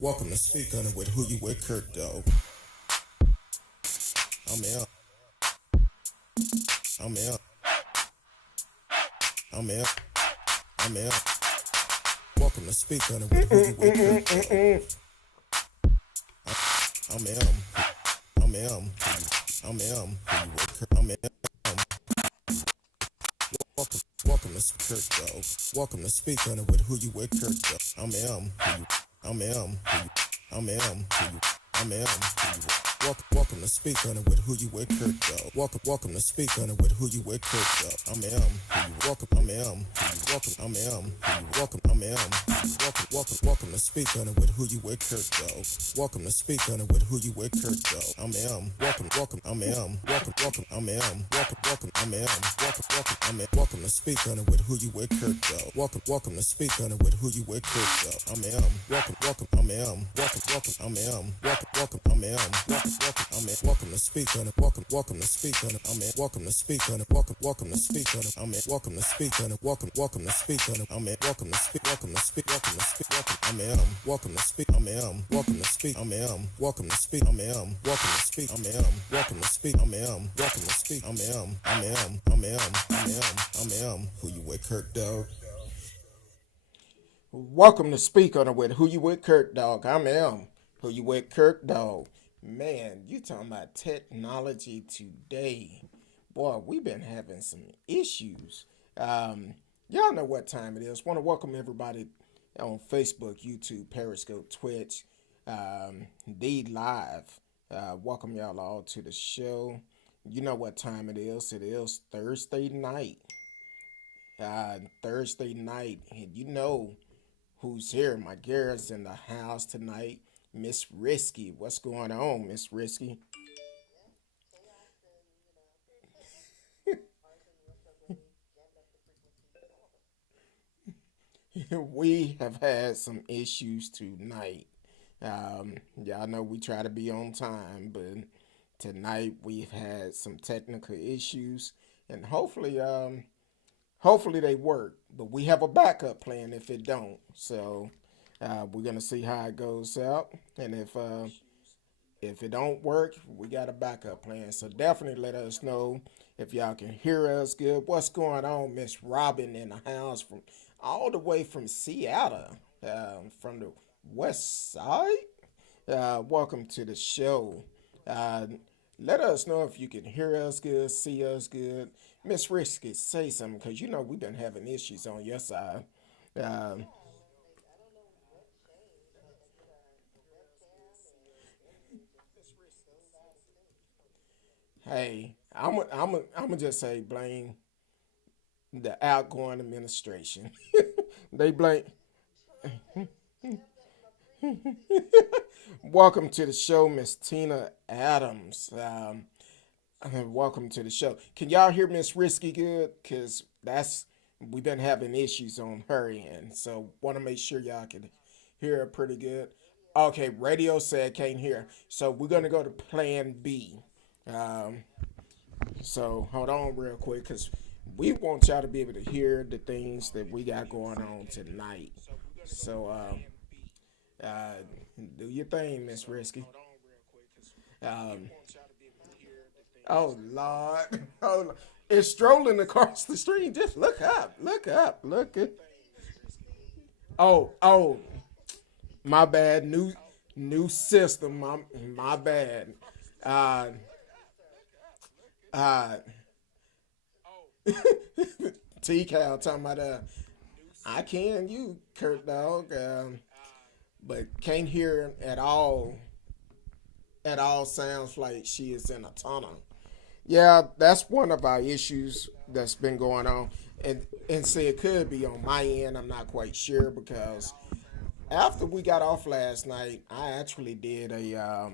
Welcome to Speak On It with Who You With Kurt Dog. I'm out. I'm out. I'm out. I'm out. Welcome to Speak On It with Who You With Kurt Dog. I'm out. I'm out. I'm out. Who You With Kurt. I'm out. Welcome to Kurt Dog. Welcome to Speak On It with Who You With Kurt Dog. I'm out. I'm out. I'm out. I'm out. Welcome to Speak On It with Who You With Kurt Dog. Welcome to Speak On It with Who You With Kurt Dog. I'm welcome. I'm welcome. I'm welcome. I'm welcome to Speak On It with Who You With Kurt Dog. Welcome to Speak On It with Who You With Kurt Dog. I'm welcome. I'm welcome. I'm welcome. I'm welcome to Speak On It with Who You With Kurt Dog. Welcome to Speak On It with Who You With Kurt Dog. I'm welcome. I'm welcome. I'm welcome. Welcome to Speak On It. Welcome to Speak On It. Welcome to Speak On It. Welcome to Speak On It. Welcome to Speak On It. Welcome to Speak On It. Welcome to Speak. Welcome to Speak. Welcome to Speak. Welcome to Speak. Welcome to Speak. Welcome to Speak. Welcome to Speak. Welcome to Speak. Welcome to Speak. Who you with, Kurt Dog? Welcome to Speak On It with Who You With Kurt Dog. I'm M. Who You With Kurt Dog. Man, you talking about technology today. Boy, we've been having some issues. Y'all know what time it is. Want to welcome everybody on Facebook, YouTube, Periscope, Twitch, Indeed Live. Welcome y'all all to the show. You know what time it is. It is Thursday night. And you know who's here. My girl's in the house tonight, Miss Risky. What's going on, Miss Risky? We have had some issues tonight. Y'all know we try to be on time, but tonight we've had some technical issues, and hopefully they work. But we have a backup plan if it don't. So we're gonna see how it goes out, and if it don't work, we got a backup plan. So definitely let us know if y'all can hear us good. What's going on, Miss Robin in the house from all the way from Seattle, from the west side? Welcome to the show. Uh, Let us know if you can hear us good, see us good. Miss Risky, say something because you know we've been having issues on your side. Uh, hey, I'm just say blame the outgoing administration. They blame. Welcome to the show, Miss Tina Adams. Welcome to the show. Can y'all hear Miss Risky good? Cause that's we've been having issues on her end, so want to make sure y'all can hear her pretty good. Okay, radio said can't hear, so we're gonna go to Plan B. Um, so hold on real quick, cause we want y'all to be able to hear the things that we got going on tonight. So uh, do your thing, Miss Risky. Um, oh Lord, oh, it's strolling across the street. Just look up, look up, look at. Oh, my bad. New system. My bad. Uh, uh, T Cal talking about I can you Kurt dog, but can't hear at all. At all sounds like she is in a tunnel. Yeah, that's one of our issues that's been going on, and say it could be on my end. I'm not quite sure because after we got off last night, I actually did a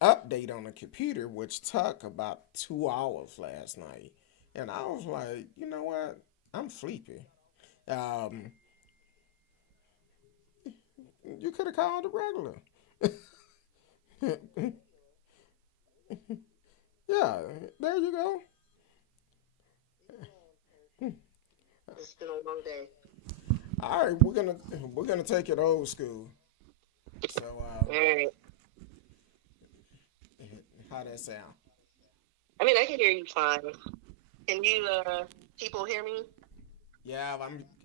update on the computer, which took about 2 hours last night, and I was like, you know what, I'm sleepy. Um, you could have called a regular. Yeah, there you go. It's been a long day. All right, we're gonna take it old school. So, Alright. how that sound? I mean, I can hear you fine. Can you, people hear me? Yeah,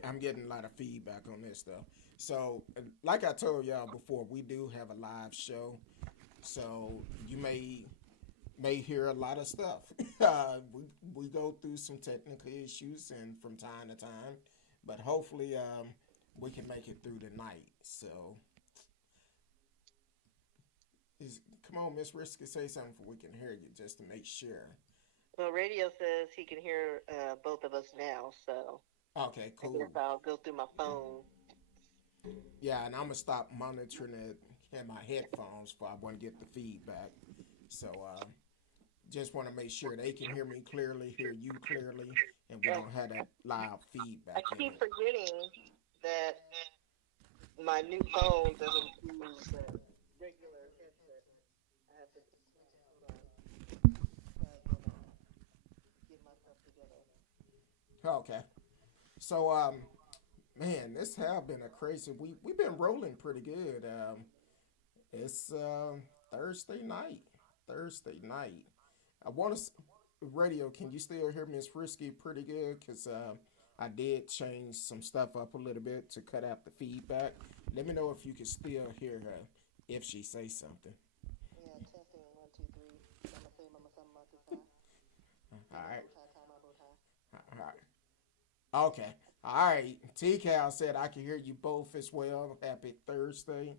I'm getting a lot of feedback on this stuff. So, like I told y'all before, we do have a live show. So you may hear a lot of stuff. We go through some technical issues and from time to time, but hopefully we can make it through the night. So, come on, Miss Risky, say something so we can hear you just to make sure. Well, radio says he can hear both of us now, so Okay, I guess cool. I'll go through my phone. Yeah, and I'm gonna stop monitoring it in my headphones for I want to get the feedback. So just want to make sure they can hear me clearly, hear you clearly, and we Uh, don't have that loud I feedback in keep it. forgetting that my new phone doesn't use the regular headset. I have to switch it. Hold on, so I can get myself together. Okay. So man, this have been a crazy. We've been rolling pretty good. It's Thursday night. Thursday night. I want to radio. Can you still hear Miss Risky pretty good? Cause I did change some stuff up a little bit to cut out the feedback. Let me know if you can still hear her if she say something. Yeah, testing 1 2 3. Mama say, mama some, mama two five. All Tie my right. bow tie, tie my bow tie. All right. Okay. All right. T Cal said I can hear you both as well. Happy Thursday.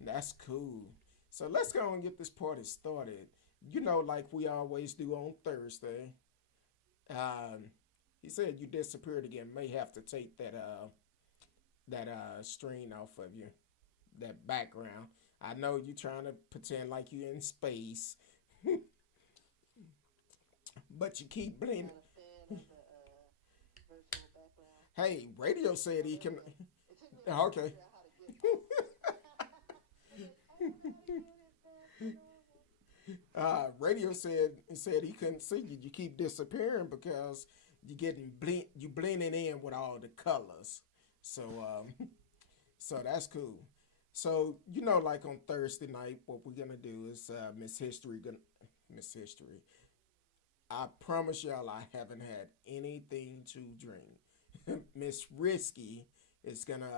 That's cool. So let's go and get this party started. You know, like we always do on Thursday. Um, he said you disappeared again. May have to take that screen off of you, that background. I know you trying to pretend like you in space, but you keep You're blinking. not a fan of the virtual background. Hey, radio said Oh, he there we can. go. It took me a minute to Okay. figure out how to get off of it. I'm like, I don't know how to do this back to normal. Radio said he couldn't see you. You keep disappearing because you getting blend you blending in with all the colors. So so that's cool. So you know, like on Thursday night, what we're gonna do is Miss History. I promise y'all, I haven't had anything to drink. Miss Risky is gonna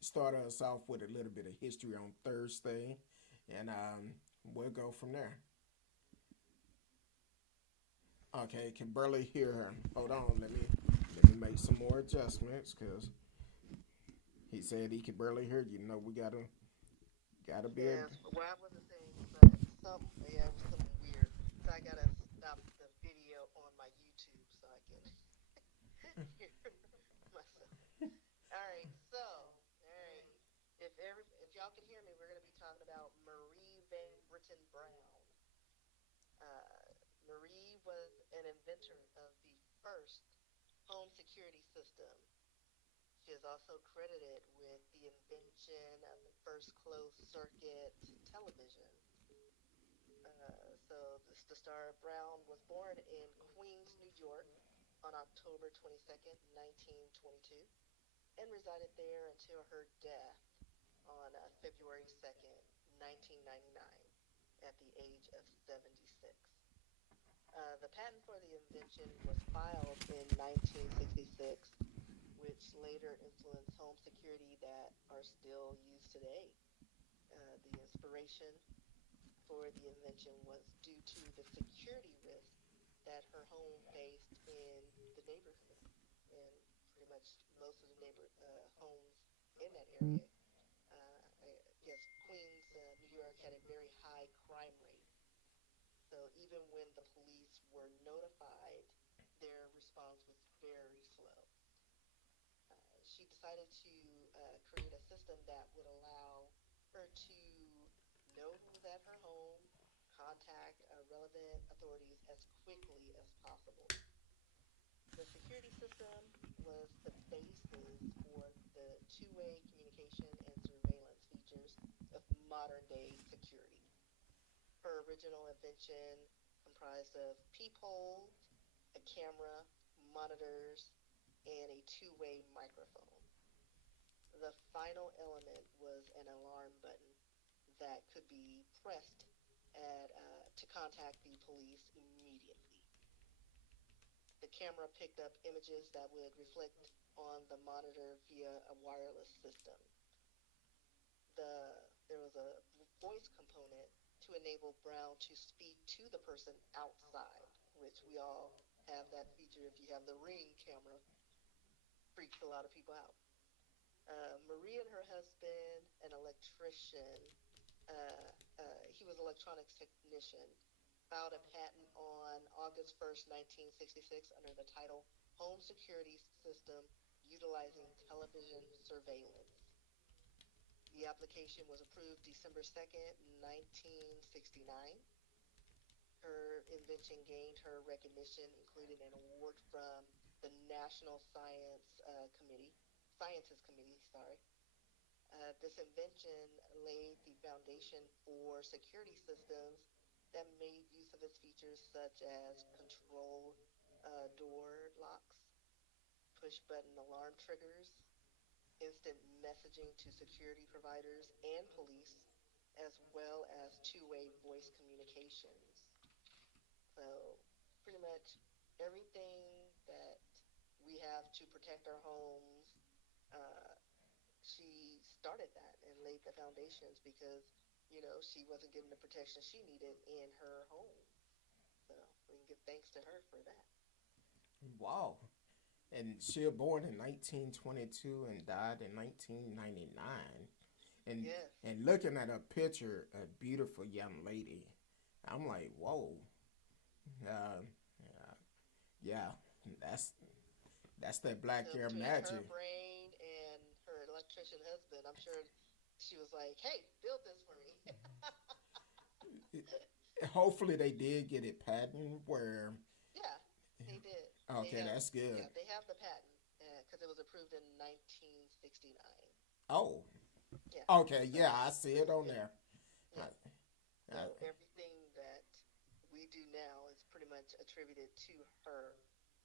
start us off with a little bit of history on Thursday, and we'll go from there. Okay, can barely hear her. Hold on, let me make some more adjustments because he said he could barely hear you. No, we gotta be able. Yes, well, I wasn't saying, but yeah, it was something weird. So I gotta stop the video on my YouTube so I can hear myself. All right, so all right, if y'all can hear me, we're gonna be talking about Marie Van Britten Brown. Marie was an inventor of the first home security system. She is also credited with the invention of the first closed circuit television. The star Brown was born in Queens, New York on October 22nd, 1922, and resided there until her death on February 2nd, 1999, at the age of 76. The patent for the invention was filed in 1966, which later influenced home security that are still used today. The inspiration for the invention was due to the security risk that her home faced in the neighborhood, and pretty much most of the neighbor homes in that area. Yes, Queens, New York had a very high crime rate. So even when the police were notified, their response was very slow. She decided to create a system that would allow her to know who was at her home, contact relevant authorities as quickly as possible. The security system was the basis for the two way communication and surveillance features of modern day security. Her original invention comprised of peepholes, a camera, monitors, and a two-way microphone. The final element was an alarm button. that could be pressed to contact the police immediately. The camera picked up images that would reflect on the monitor via a wireless system. There was a voice component to enable Brown to speak to the person outside, which we all have that feature. If you have the Ring camera, freaks a lot of people out. Marie and her husband, an electrician, he was an electronics technician, filed a patent on August 1st, 1966, under the title Home Security System Utilizing Television Surveillance. The application was approved December 2nd, 1969. Her invention gained her recognition, including an award from the National Sciences Committee. Sorry. This invention laid the foundation for security systems that made use of its features, such as control door locks, push button alarm triggers, instant messaging to security providers and police, as well as two-way voice communications. So, pretty much everything that we have to protect our homes, uh, she started that and laid the foundations because, she wasn't getting the protection she needed in her home. So, we can give thanks to her for that. Wow. And she was born in 1922 and died in 1999. And Yes. and looking at her picture, a beautiful young lady, I'm like, whoa. Uh, yeah, that's that's that black So, girl between her magic. brain and her electrician husband, I'm sure she was like, hey, build this for me. Hopefully they did get it patented where. Yeah, they did. They Okay, have, that's good. yeah, they have the patent because it was approved in 1969. Oh, Yeah. okay, So, yeah, I see it on yeah, there. yeah. I, So everything that we do now is pretty much attributed to her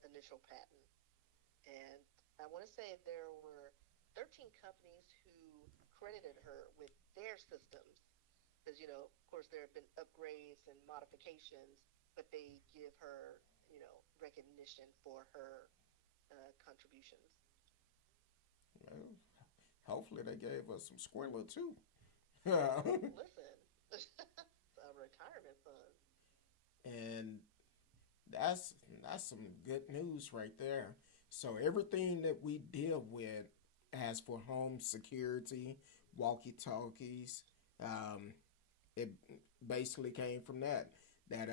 initial patent. And I want to say there were 13 companies who credited her with their systems. Because, of course, there have been upgrades and modifications, but they give her, recognition for her contributions. well, hopefully they gave us some Squirrel too. Listen, a retirement fund. And that's that's some good news right there. So everything that we deal with as for home security, walkie talkies, um, it basically came from that. That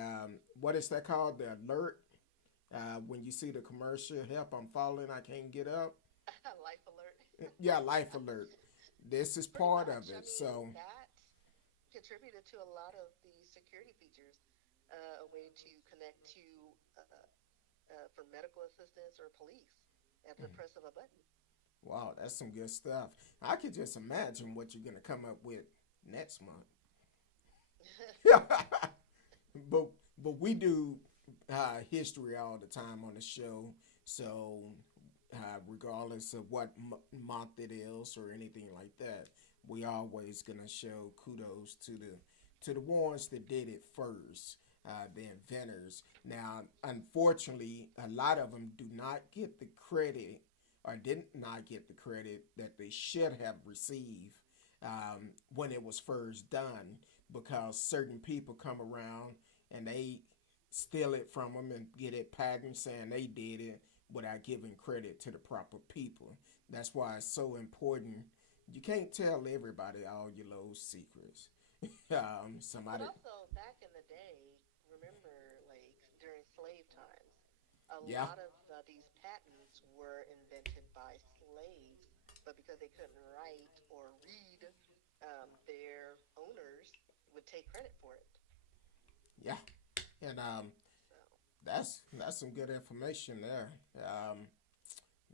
what is that called? The alert. When you see the commercial, help! I'm falling, I can't get up. Life alert. Yeah, life alert. This is Pretty part of much. I it. mean, So that contributed to a lot of the security features, a way to connect to for medical assistance or police at the press of a button. wow, that's some good stuff. I could just imagine what you're gonna come up with next month. but but we do history all the time on the show, so regardless of what month it is or anything like that, we always gonna show kudos to the ones that did it first, the inventors. Now, unfortunately, a lot of them do not get the credit or did not get the credit that they should have received when it was first done, because certain people come around and they steal it from them and get it patent saying they did it without giving credit to the proper people. That's why it's so important. You can't tell everybody all your little secrets. But Somebody, also, back in the day, remember, like during slave times, a yeah, lot of these patents were invented by slaves, but because they couldn't write or read, their owners would take credit for it. yeah, and So, that's some good information there.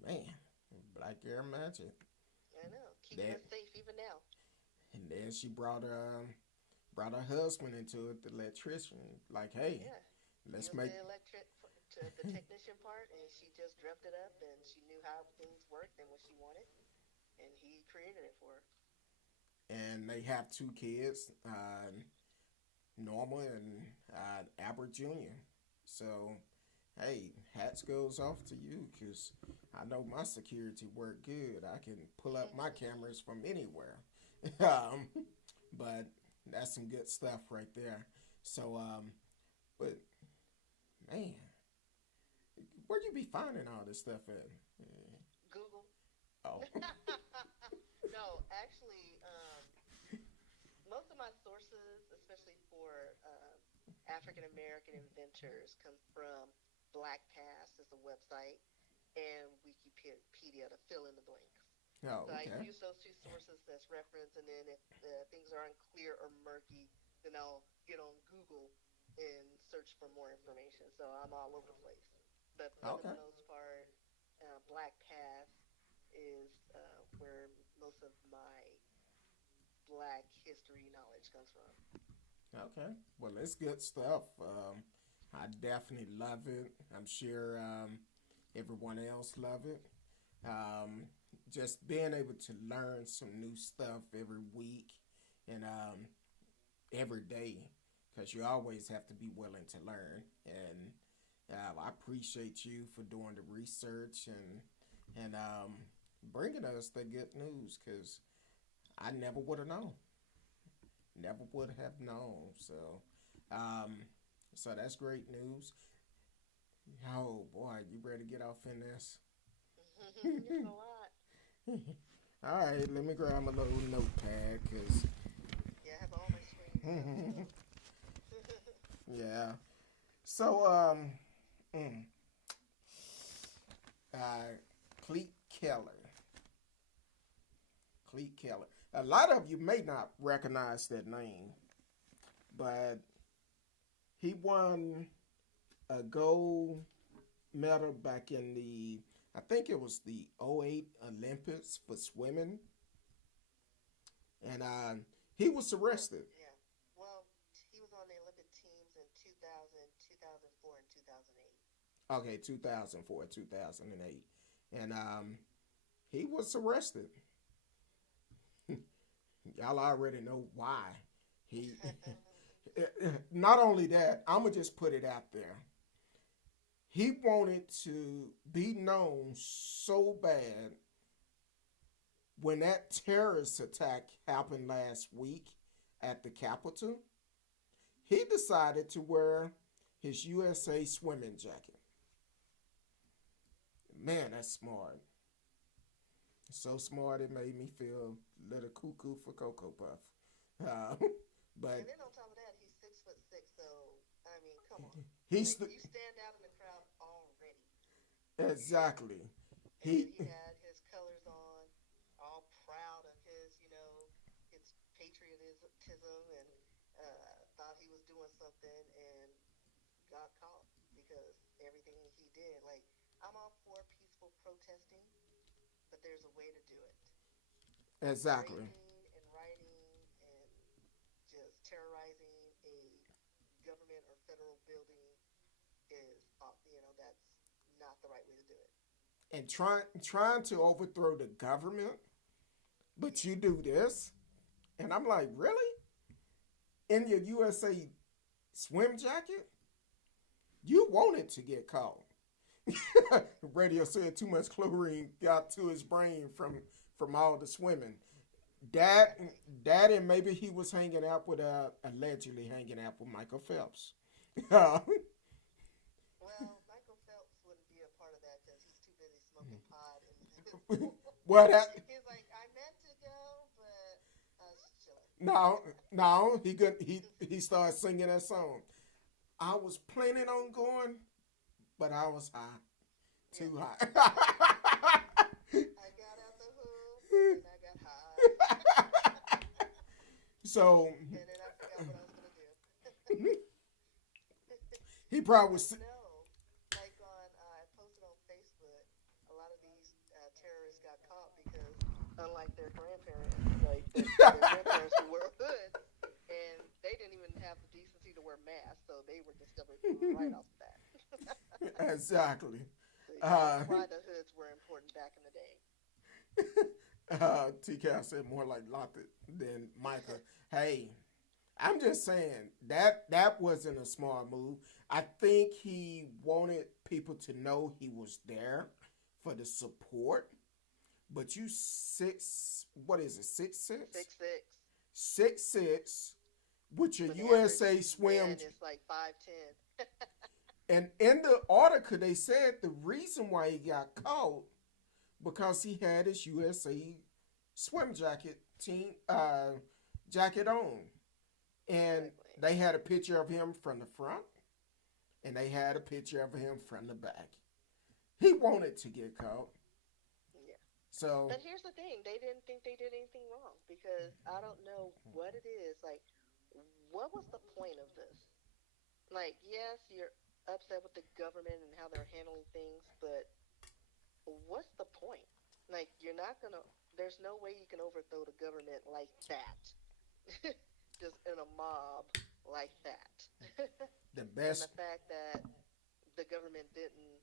Man, Black Air Magic. I know, keeping That us safe even now. and then she brought her husband into it, the electrician. Like, hey, Yeah, he let's was make. the to the technician part, and she just dreamt it up, and she knew how things worked and what she wanted, and he created it for her. and they have two kids, Norma and Albert Jr. So, hey, hats goes off to you because I know my security work good. I can pull up my cameras from anywhere. um, but that's some good stuff right there. So, but man, where you be finding all this stuff at? Google. Oh, No, actually, most of my sources, especially for African American inventors, come from Black Past is a website, and Wikipedia to fill in the blanks. oh, So I okay, use those two sources as reference, and then if things are unclear or murky, then I'll get on Google and search for more information. So I'm all over the place. But for the okay, most part, Black Past is where most of my Black history knowledge comes from. okay. Well, it's good stuff. I definitely love it. I'm sure everyone else love it. Um, just being able to learn some new stuff every week and every day, because you always have to be willing to learn. And I appreciate you for doing the research and bringing us the good news, because I never would have known. Never would have known. Um, so that's great news. Oh boy, you ready to get off in this? It's a lot. All right, let me grab my little notepad, cause Yeah, I have all my screens up. So yeah. So mm, uh, Klete Keller, Klete Keller. A lot of you may not recognize that name, but he won a gold medal back in I think it was the '08 Olympics for swimming, and he was arrested. yeah. Well, he was on the Olympic teams in 2000, 2004, and 2008. Okay, 2004, 2008, and he was arrested. Y'all already know why. He not only that, I'm gonna just put it out there. He wanted to be known so bad when that terrorist attack happened last week at the Capitol. He decided to wear his USA swimming jacket. Man, that's smart. So smart it made me feel a little cuckoo for Cocoa Puff. Uh, but And then on top of that, he's 6'6". So I mean, come on, he's like you stand out in the crowd already, exactly. and He he had his colors on, all proud of his, his patriotism, and thought he was doing something, and got caught because everything he did. Like, I'm all for peaceful protesting, but there's a way to do it. exactly, Raping and rioting and just terrorizing a government or federal building is, that's not the right way to do it. and trying to overthrow the government, but you do this, and I'm like, really? In your USA swim jacket? You wanted to get caught. Radio said too much chlorine got to his brain from all the swimming. That Exactly. that and maybe he was hanging out with allegedly hanging out with Michael Phelps. uh, Well, Michael Phelps wouldn't be a part of that because he's too busy smoking pot in his pool. what? He's like, I meant to go, but I was just chilling. No, no. He started singing that song. I was planning on going, but I was high, Yeah. too high. I got out the hood, and then I got high, So and then I forgot what I was gonna do. he probably But was. no, like I posted on Facebook, a lot of these terrorists got caught because, unlike their grandparents, like their grandparents who wore hoods, and they didn't even have the decency to wear masks, so they were discovered right off the bat. Exactly. So Uh, that's why the hoods were important back in the day. TK said more like Lotta than Micah. Hey, I'm just saying that wasn't a smart move. I think he wanted people to know he was there for the support. But you six, what is it, 6'6"? 6'6". 6'6" with your When the USA average swim. man is like 5'10". And in the article, they said the reason why he got caught because he had his USA swim jacket on, and Exactly. they had a picture of him from the front, and they had a picture of him from the back. He wanted to get caught, Yeah. so But here's the thing, they didn't think they did anything wrong because I don't know what it is. Like, what was the point of this? Like, yes, you're upset with the government and how they're handling things, but what's the point? Like, you're not gonna. There's no way you can overthrow the government like that, just in a mob like that. the And the best. fact that the government didn't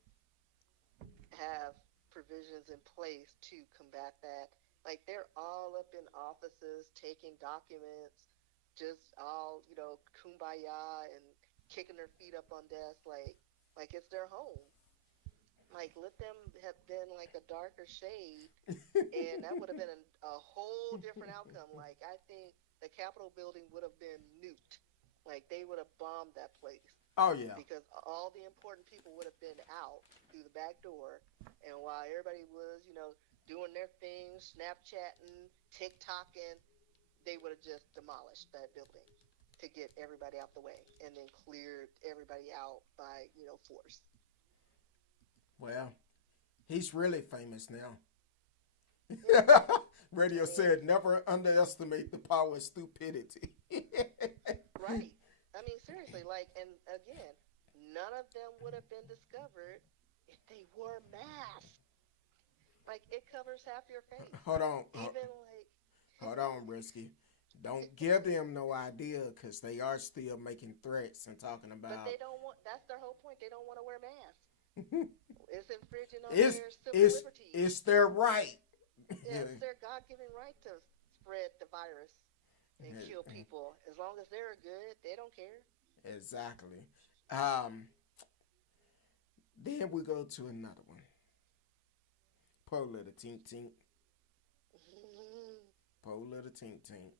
have provisions in place to combat that. Like they're all up in offices taking documents, just all kumbaya and kicking their feet up on desks, like it's their home. Like let them have been like a darker shade, and that would have been a whole different outcome. Like I think the Capitol building would have been nuked. Like they would have bombed that place Oh yeah. because all the important people would have been out through the back door, and while everybody was, doing their things, Snapchatting, TikToking, they would have just demolished that building to get everybody out the way, and then cleared everybody out by, force. Well, he's really famous now. Yeah, I Radio mean, said, never underestimate the power of stupidity. right. I mean, seriously, like, and again, none of them would have been discovered if they wore masks. Like, it covers half your face. hold on, Even like, hold on, Risky. Don't give them no idea because they are still making threats and talking but about they don't want. That's their whole point. They don't want to wear masks. It's infringing on it's their civil it's liberties. it's their right. Yeah, it's their God-given right to spread the virus and kill people. As long as they're good, they don't care. Exactly. Um, then we go to another one. Poor little tink tink. Poor little tink tink.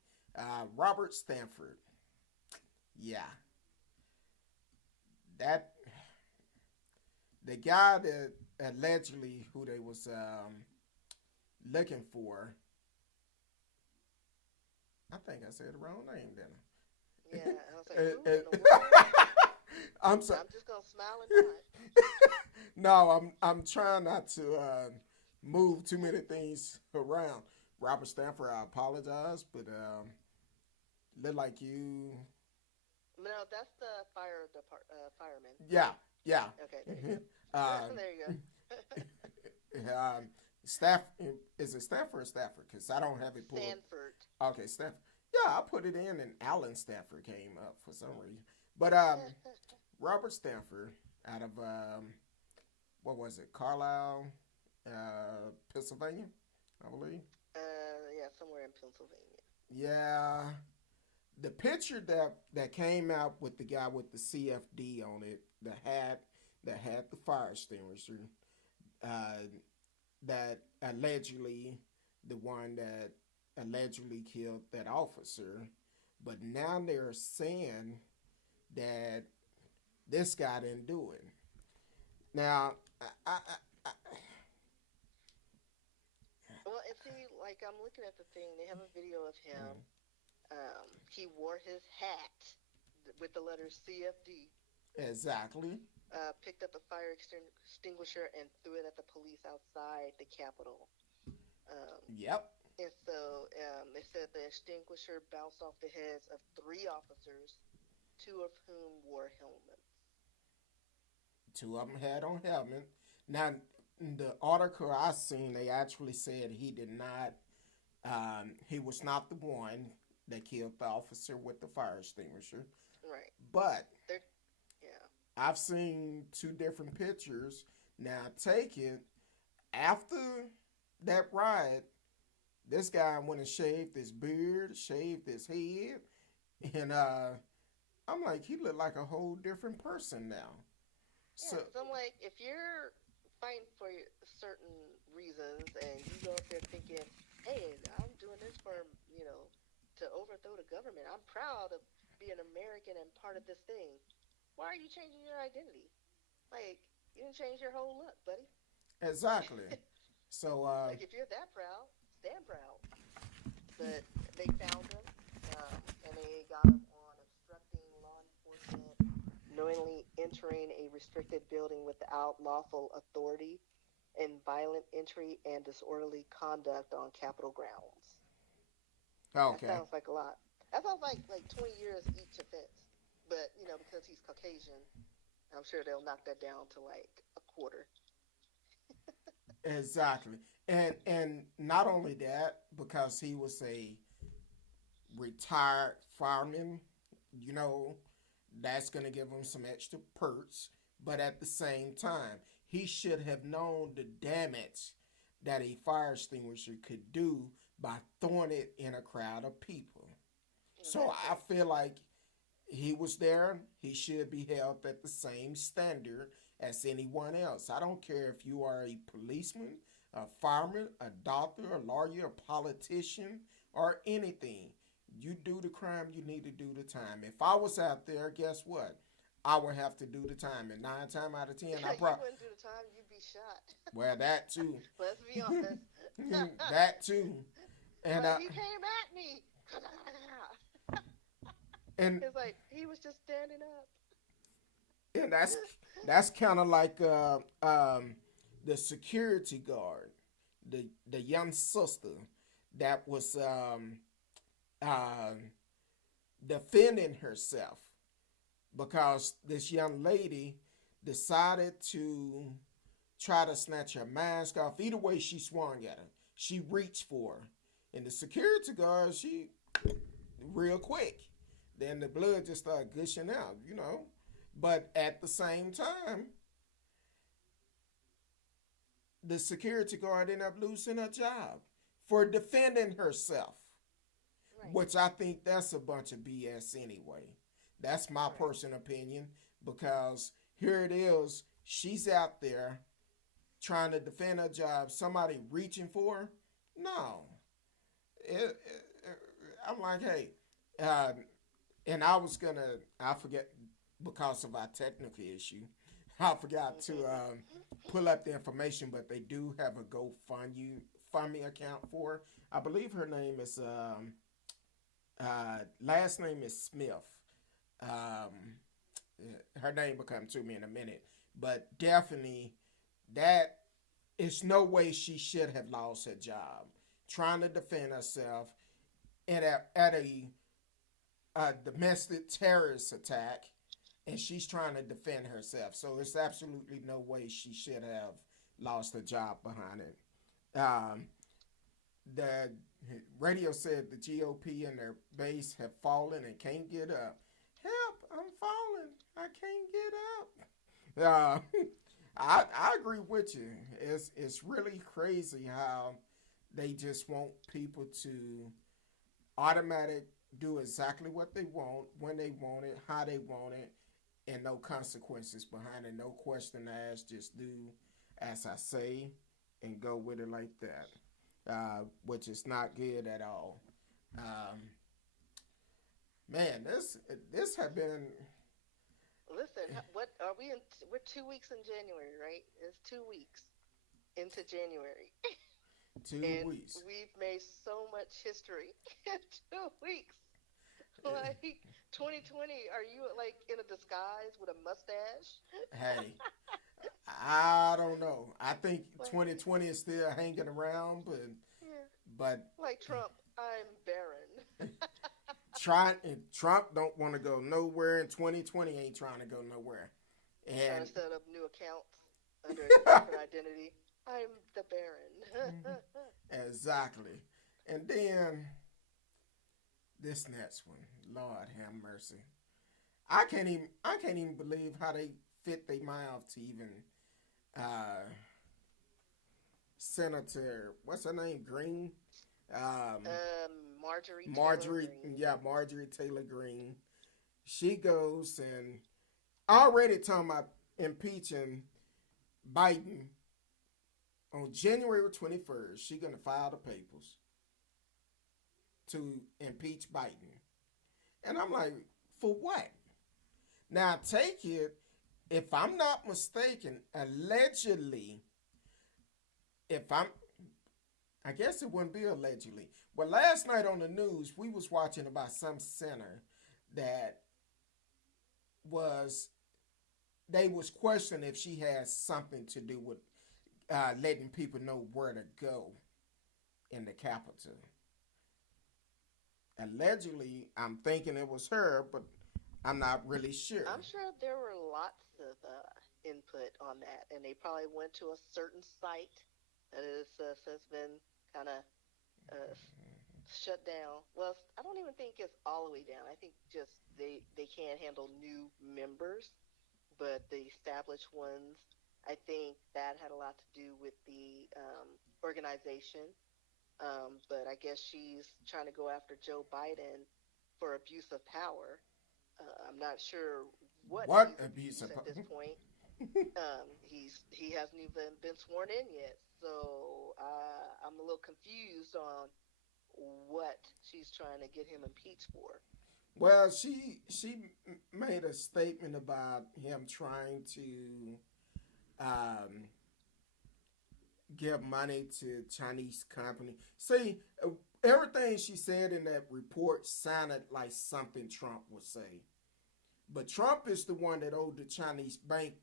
Robert Stanford. Yeah, that the guy that allegedly who they was looking for. I think I said the wrong name, Yeah, didn't and I was like, I? who in the world? I'm sorry. I'm just gonna smile and nod. No, I'm trying not to move too many things around. Robert Stanford, I apologize, but look like you. No, that's the fireman. Yeah, yeah. Okay, there you go. uh, There you go. Staff is it Stanford or Stafford? Because I don't have it pulled. Sanford. Okay, Stanford. Yeah, I put it in, and Alan Stanford came up for some reason. But Robert Stanford out of what was it, Carlisle, Pennsylvania, I believe. Yeah, somewhere in Pennsylvania. Yeah, the picture that came out with the guy with the CFD on it, the hat that had the fire extinguisher, uh, that allegedly the one that allegedly killed that officer, but now they're saying that this guy didn't do it. Now, I, Well, and see, like I'm looking at the thing. They have a video of him. He wore his hat with the letters CFD. exactly. Picked up a fire extinguisher and threw it at the police outside the Capitol. Um, Yep. and so they said the extinguisher bounced off the heads of three officers, two of whom wore helmets. Two of them had on helmet. Now, the article I seen, they actually said he did not. He was not the one that killed the officer with the fire extinguisher. Right. But They're, yeah. I've seen two different pictures. Now, take it after that riot, This guy went and shaved his beard, shaved his head, and I'm like, he looked like a whole different person now. Yeah, So because I'm like, if you're fighting for certain reasons and you go up there thinking, hey, I'm doing this for, you know, to overthrow the government, I'm proud of being American and part of this thing. Why are you changing your identity? Like, you didn't change your whole look, buddy. exactly. So Like, if you're that proud, stand proud. But they found him, and they got him on obstructing law enforcement, knowingly entering a restricted building without lawful authority, and violent entry and disorderly conduct on Capitol grounds. That okay, sounds like a lot. That sounds like 20 years each offense. But because he's Caucasian, I'm sure they'll knock that down to like a quarter. exactly. And not only that, because he was a retired fireman, you know, that's going to give him some extra perks. But at the same time, he should have known the damage that a fire extinguisher could do by throwing it in a crowd of people. So I Exactly. feel like he was there. He should be held at the same standard as anyone else. I don't care if you are a policeman, a fireman, a doctor, a lawyer, a politician, or anything. You do the crime, you need to do the time. If I was out there, guess what? I would have to do the time. And 9 times out of 10, I You probably, wouldn't do the time, you'd be shot. well, that too. Let's be honest. That too. And, Like, he came at me. and, It's like he was just standing up. and that's kind of like the security guard, the young sister that was uh, defending herself because this young lady decided to try to snatch her mask off. Either way, she swung at her. She reached for her, and the security guard, she real quick. Then the blood just started gushing out, you know. But at the same time, the security guard ended up losing her job for defending herself, Right, which I think that's a bunch of BS anyway. That's my right. personal opinion because here it is, she's out there trying to defend her job. Somebody reaching for her? No. I'm like, hey, uh, and I was gonna, I forget because of our technical issue, I forgot to pull up the information, but they do have a GoFundMe account for her. I believe her name is last name is Smith. Um, Her name will come to me in a minute, but definitely that is no way she should have lost her job trying to defend herself at a domestic terrorist attack, and she's trying to defend herself. So there's absolutely no way she should have lost her job behind it. The radio said the GOP and their base have fallen and can't get up. Help! I'm falling. I can't get up. I agree with you. It's really crazy how they just want people to automatic do exactly what they want, when they want it, how they want it, and no consequences behind it, no question asked. Just do as I say and go with it like that, which is not good at all. Um, Man, this have been Listen, what are we in? We're 2 weeks in January, right? It's 2 weeks into January, two and weeks. we've made so much history in 2 weeks. Like 2020, are you like in a disguise with a mustache? Hey, I don't know. I think Like, 2020 is still hanging around, yeah, but like Trump, I'm barren. Trump don't want to go nowhere, and 2020 ain't trying to go nowhere. Trying And to set up new accounts under a different identity. I'm the Baron. exactly. And then this next one, Lord have mercy. I can't even believe how they fit their mouth to even uh Senator, what's her name, Green, Marjorie Taylor Marjorie, Green. yeah, Marjorie Taylor Green. She goes and already talking about impeaching Biden on January 21st. She gonna file the papers to impeach Biden, and I'm like, for what? Now take it, if I'm not mistaken, allegedly, if I'm, I guess it wouldn't be allegedly. But last night on the news, we was watching about some center that was they was questioning if she has something to do with letting people know where to go in the capital. Allegedly, I'm thinking it was her, but I'm not really sure. I'm sure there were lots of input on that, and they probably went to a certain site that is has been kind of uh, shut down. Well, I don't even think it's all the way down. I think just they can't handle new members, but the established ones, I think that had a lot to do with the organization. But I guess she's trying to go after Joe Biden for abuse of power. I'm not sure what What he's abuse of abused at this point. He hasn't even been sworn in yet, so I'm a little confused on what she's trying to get him impeached for. Well, she made a statement about him trying to um, give money to Chinese company. See, everything she said in that report sounded like something Trump would say. But Trump is the one that owed the Chinese bank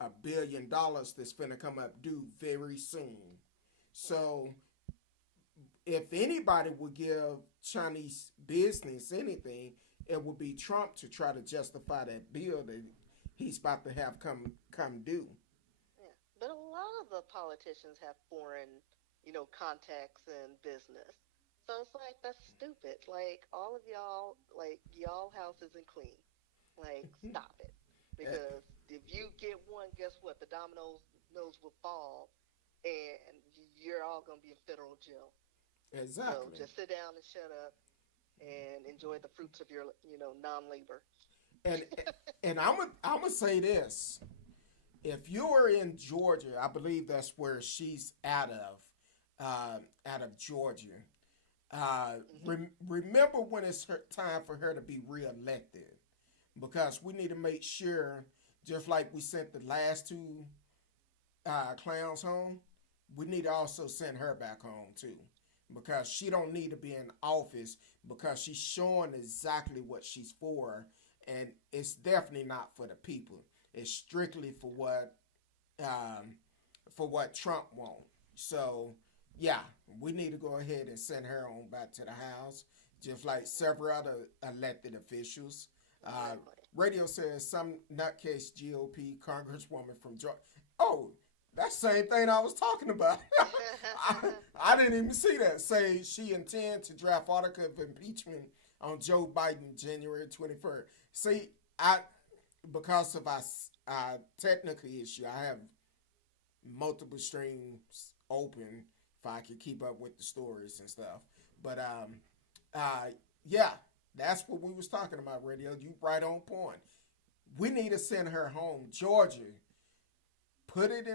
$1 billion that's going to come up due very soon. So if anybody would give Chinese business anything, it would be Trump to try to justify that bill that he's about to have come due. Yeah, but a lot of the politicians have foreign, contacts in business. So it's like that's stupid. Like all of y'all, like y'all house isn't clean. Like stop it, because if you get one, guess what? The dominoes will fall, and you're all gonna be in federal jail. So Exactly. just sit down and shut up and enjoy the fruits of your, non-labor. And and I'm gonna say this: if you are in Georgia, I believe that's where she's out of Georgia. Hmm. Remember when it's time for her to be reelected, because we need to make sure, just like we sent the last two clowns home, we need to also send her back home too, because she don't need to be in office, because she's showing exactly what she's for, and it's definitely not for the people. It's strictly um, for what Trump wants. So yeah, we need to go ahead and send her on back to the House, just like Hmm. several other elected officials. Uh, Exactly. radio says some nutcase GOP congresswoman from Georgia. Oh, that's the same thing I was talking about. I, I didn't even see that. Say she intends to draft article of impeachment on Joe Biden January 21st. See, I because of our technical issue, I have multiple streams open if I could keep up with the stories and stuff. But uh, yeah, that's what we was talking about. Radio, you right on point. We need to send her home, Georgia. Put it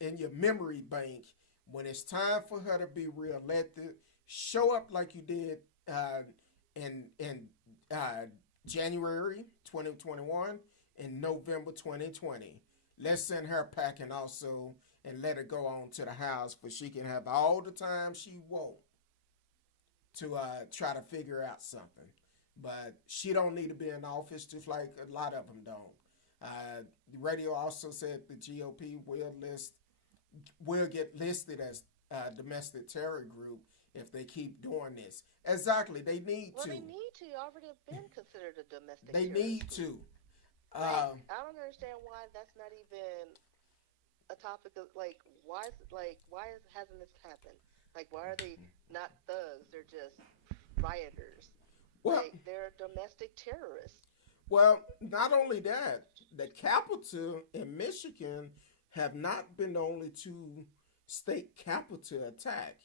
in your memory bank when it's time for her to be reelected. Show up like you did in January 2021 and November 2020. Let's send her packing also and let her go on to the House, but she can have all the time she wants to try to figure out something. But she don't need to be in office, just like a lot of them don't. The radio also said the GOP will get listed as a domestic terror group if they keep doing this. Exactly, they need Well, they to. need to already have been considered a domestic They terrorist need group. to. Like, Uh, I don't understand why that's not even a topic of like hasn't this happened? Like, why are they not thugs? They're just rioters. well, Like, they're domestic terrorists. not only that, the capital in Michigan have not been the only two state capital attack.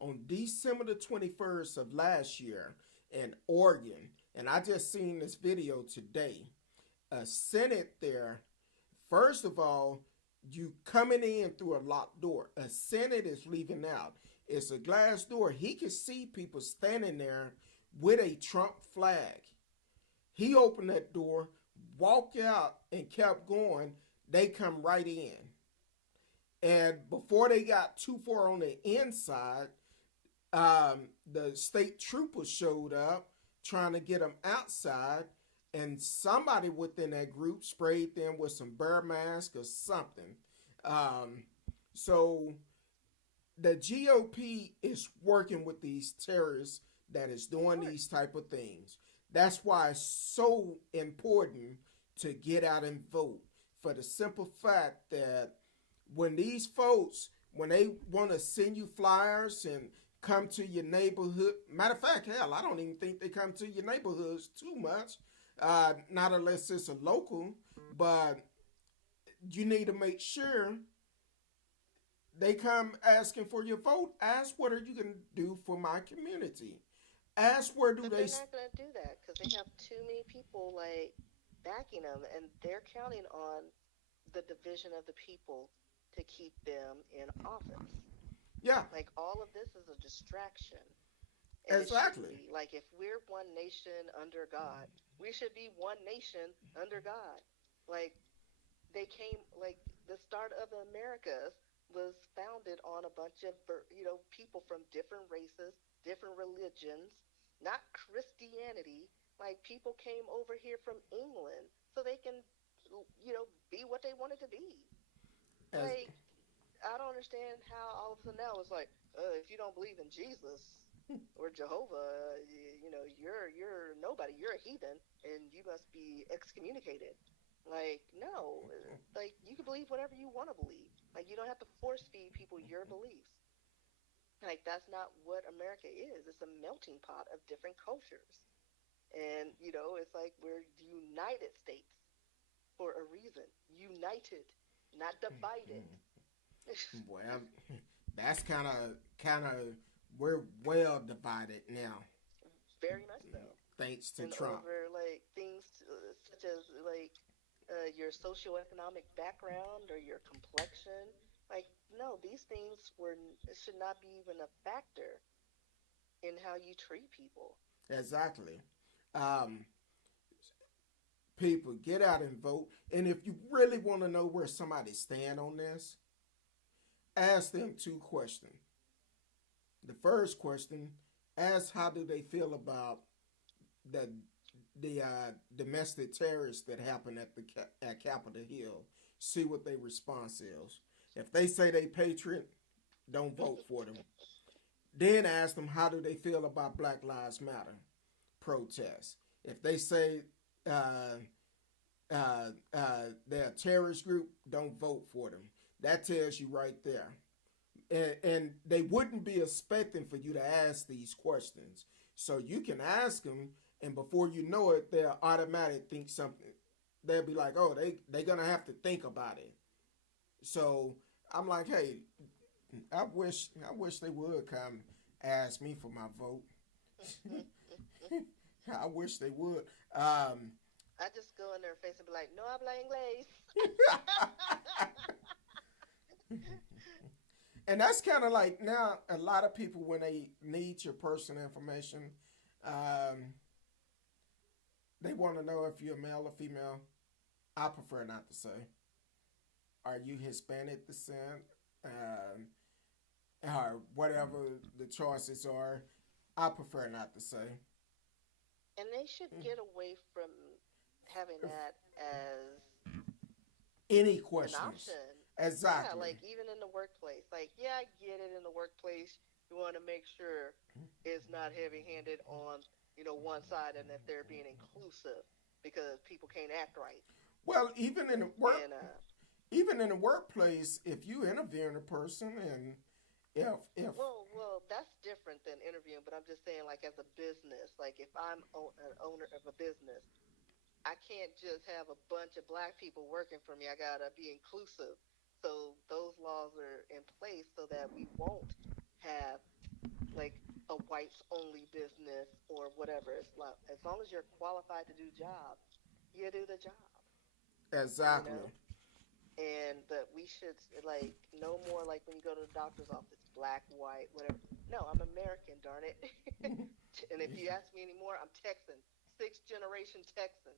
on December the 21st of last year in Oregon, and I just seen this video today. A Senate there, first of all, you coming in through a locked door. A Senate is leaving out. It's a glass door. He could see people standing there with a Trump flag. He opened that door, walked out, and kept going. They come right in. And before they got too far on the inside, the state troopers showed up trying to get them outside, and somebody within that group sprayed them with some bear mask or something. Um, so the GOP is working with these terrorists that is doing these type of things. That's why it's so important to get out and vote, for the simple fact that when these folks, when they want to send you flyers and come to your neighborhood, matter of fact, hell, I don't even think they come to your neighborhoods too much, not unless it's a local, but you need to make sure they come asking for your vote. Ask, what are you going to do for my community? Ask, where do But they. they're not going to do that because they have too many people like backing them, and they're counting on the division of the people to keep them in office. Yeah, Like all of this is a distraction. And it shouldn't exactly. be. Like if we're one nation under God, we should be one nation under God. Like they came, like the start of the Americas was founded on a bunch of people from different races, different religions, not Christianity. Like people came over here from England so they can be what they wanted to be. As Like I don't understand how all of a sudden now it's like, if you don't believe in Jesus or Jehovah, you're nobody. You're a heathen, and you must be excommunicated. Like no, like you can believe whatever you want to believe. Like you don't have to force feed people your beliefs. Like that's not what America is. It's a melting pot of different cultures, and it's like we're the United States for a reason. United, not divided. well, that's kind of we're well divided now, Very much so. thanks to And Trump. over like things such as like your socioeconomic background or your complexion. Like no, these things were should not be even a factor in how you treat people. Exactly. Um, People, get out and vote. And if you really want to know where somebody stand on this, ask them two questions. The first question, ask how do they feel about the domestic terrorists that happened at Capitol Hill. See what their response is. If they say they patriot, don't vote for them. Then ask them how do they feel about Black Lives Matter protests. If they say uh, they're a terrorist group, don't vote for them. That tells you right there. And they wouldn't be expecting for you to ask these questions. So you can ask them, and before you know it, they'll automatically think something. They'll be like, "Oh, they're gonna have to think about it." So I'm like, "Hey, I wish they would come ask me for my vote. I wish they would." I just go in their face and be like, "No habla inglés." And that's kind of like now a lot of people when they need your personal information, um, they want to know if you're male or female. I prefer not to say. Are you Hispanic descent? Or whatever the choices are. I prefer not to say. And they should get away from having that as Any an questions? option. Yeah, Exactly. like even in the workplace. Like, yeah, I get it in the workplace. You want to make sure it's not heavy handed on, one side and that they're being inclusive because people can't act right. Well, And even in the workplace, if you interviewing a person and if well, that's different than interviewing, but I'm just saying, like, as a business, like, if I'm an owner of a business, I can't just have a bunch of black people working for me. I gotta be inclusive. So those laws are in place so that we won't have whites only business or whatever. It's like as long as you're qualified to do the job, you do the job, you Exactly. know. And but we should like no more like when you go to the doctor's office, black, white, whatever. No, I'm American, darn it. And if you ask me anymore, I'm Texan, sixth generation Texan,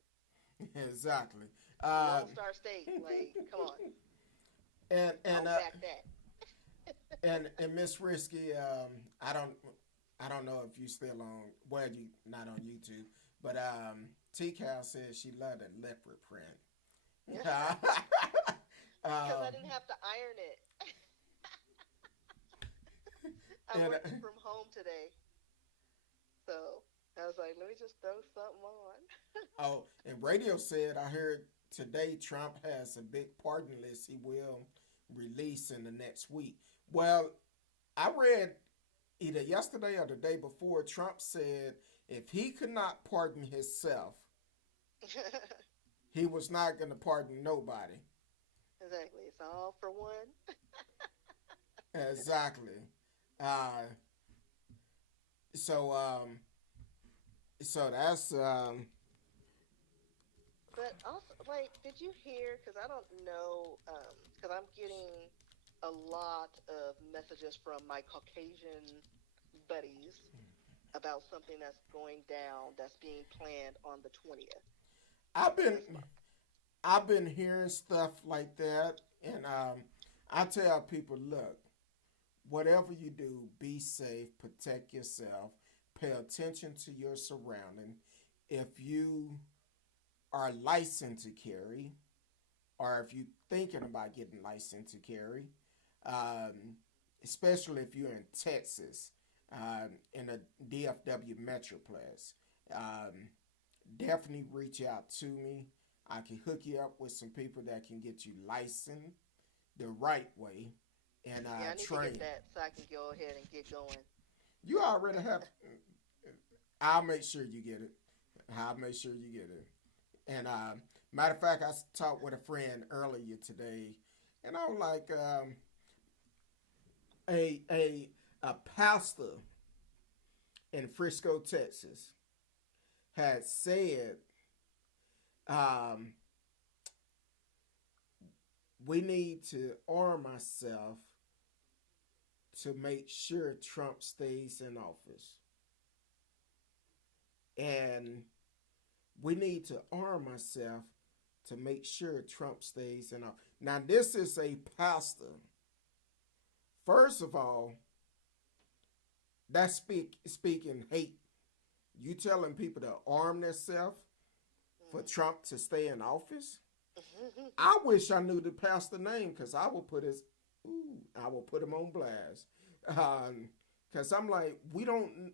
Exactly. Lone Star State. Like, come on, And and I'll uh, back that. and Miss Risky, I don't know if you still on. Well, you not on YouTube, but T Cal says she loved a leopard print. Because I um, didn't have to iron it. I and worked from home today, so I was like, let me just throw something on. oh, and radio said I heard today Trump has a big pardon list he will release in the next week. Well, I read either yesterday or the day before, Trump said if he could not pardon himself, he was not going to pardon nobody. Exactly. It's all for one. Exactly. Uh, so so that's But also, like, did you hear? Because I don't know. Because I'm getting a lot of messages from my Caucasian buddies about something that's going down that's being planned on the 20th I've of been this month. I've been hearing stuff like that, and I tell people, look, whatever you do, be safe, protect yourself, pay attention to your surrounding. If you are licensed to carry, or if you're thinking about getting licensed to carry, um, especially if you're in Texas, in a DFW Metroplex, um, definitely reach out to me. I can hook you up with some people that can get you licensed the right way and Yeah, I need to get train. that so I can go ahead and get going. You already have. I'll make sure you get it. I'll make sure you get it. And matter of fact, I talked with a friend earlier today, and I'm like, a a a pastor in Frisco, Texas, had said, um, we need to arm ourselves to make sure Trump stays in office, and we need to arm ourselves to make sure Trump stays in office. Now, this is a pastor. First of all, that's speaking hate. You telling people to arm themselves for Trump to stay in office? Mm-hmm. I wish I knew the pastor name because I will put his, ooh, I will put him on blast. Because I'm like, we don't.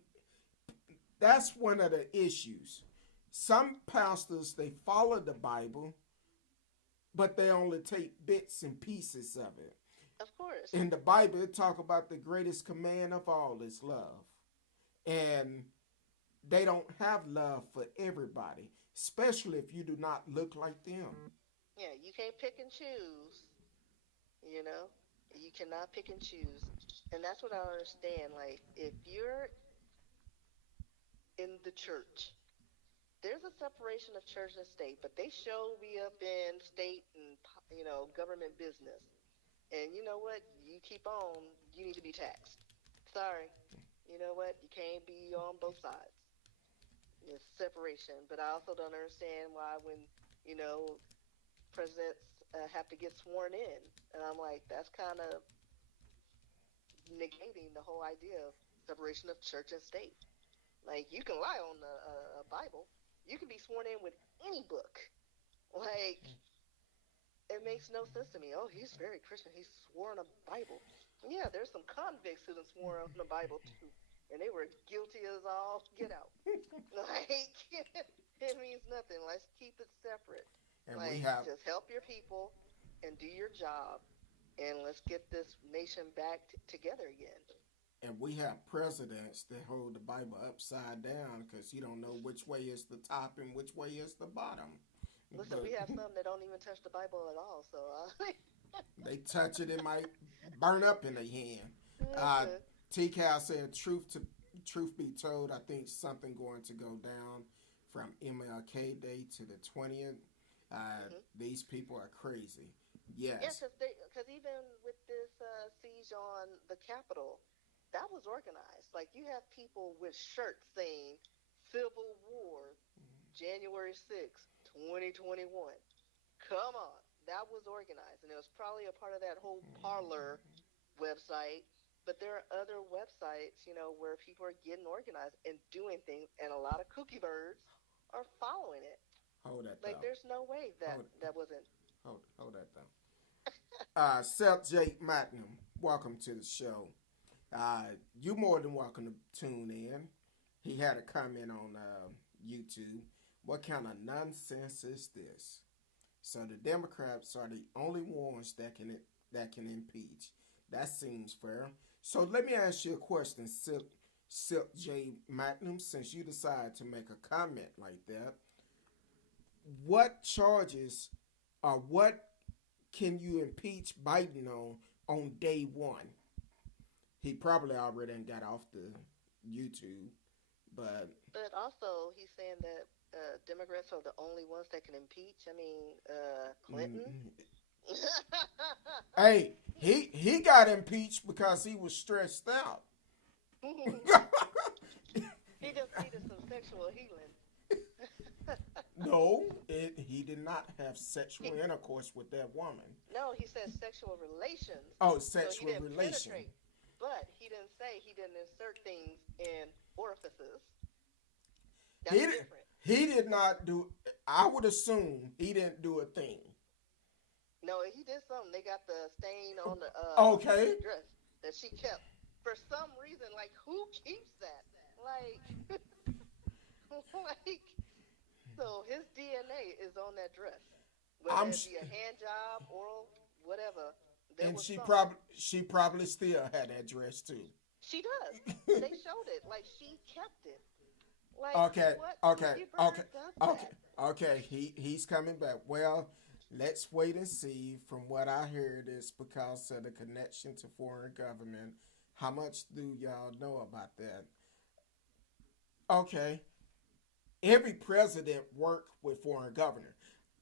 That's one of the issues. Some pastors they follow the Bible, but they only take bits and pieces of it. Of course. In the Bible, it talk about the greatest command of all is love, and they don't have love for everybody, especially if you do not look like them. Yeah, you can't pick and choose, you know? You cannot pick and choose. And that's what I don't understand. Like, if you're in the church, there's a separation of church and state, but they show me up in state and, government business. And you know what? You keep on, you need to be taxed. Sorry. You know what? You can't be on both sides. It's separation. But I also don't understand why when, you know, presidents have to get sworn in. And I'm like, that's kind of negating the whole idea of separation of church and state. Like, you can lie on a Bible. You can be sworn in with any book. Like, it makes no sense to me. Oh, he's very Christian. He swore on a Bible. Yeah, there's some convicts who swore on the Bible too, and they were guilty as all get out. Like, it means nothing. Let's keep it separate. And we Like, have just help your people and do your job, and let's get this nation back together again. and we have presidents that hold the Bible upside down because you don't know which way is the top and which way is the bottom. Listen, But we have some that don't even touch the Bible at all. So, they touch it, it might burn up in their hand. Uh, listen, T. Cal said, truth be told, I think something going to go down from MLK Day to the 20th. These people are crazy. Yeah, Yes. because even with this siege on the Capitol, that was organized. Like you have people with shirts saying "Civil War, January 6th, 2021." Come on, that was organized, and it was probably a part of that whole Parlor website. But there are other websites, where people are getting organized and doing things, and a lot of cookie birds are following it. Hold that Like, thought. there's no way that Hold, that wasn't. hold that thought. Seth J. Magnum, welcome to the show. Uh, you more than welcome to tune in. He had a comment on YouTube. What kind of nonsense is this? So the Democrats are the only ones that can impeach. That seems fair. So let me ask you a question, Silk J. Magnum, since you decided to make a comment like that. What charges or what can you impeach Biden on day one? He probably already got off the YouTube, but But also, he's saying that Democrats are the only ones that can impeach. I mean, Clinton. mm, hey, he got impeached because he was stressed out. He just needed some sexual healing. No, he did not have sexual He, intercourse with that woman. no, he said sexual relations. Oh, So he sexual didn't relation. penetrate. But he didn't say he didn't insert things in orifices. He That's did, different. he did not do. I would assume he didn't do a thing. No, he did something. They got the stain on Okay, the dress that she kept for some reason. Like, who keeps that? Like, like, so his DNA is on that dress, whether I'm it be a hand job, oral, whatever. There and was she something. probably still had that dress too. She does. They showed it. Like, she kept it. Like, Okay, what okay, cookie okay, bird does okay, that? okay. He's coming back. Well, let's wait and see. From what I heard, it's because of the connection to foreign government. How much do y'all know about that? Okay, every president worked with foreign governor.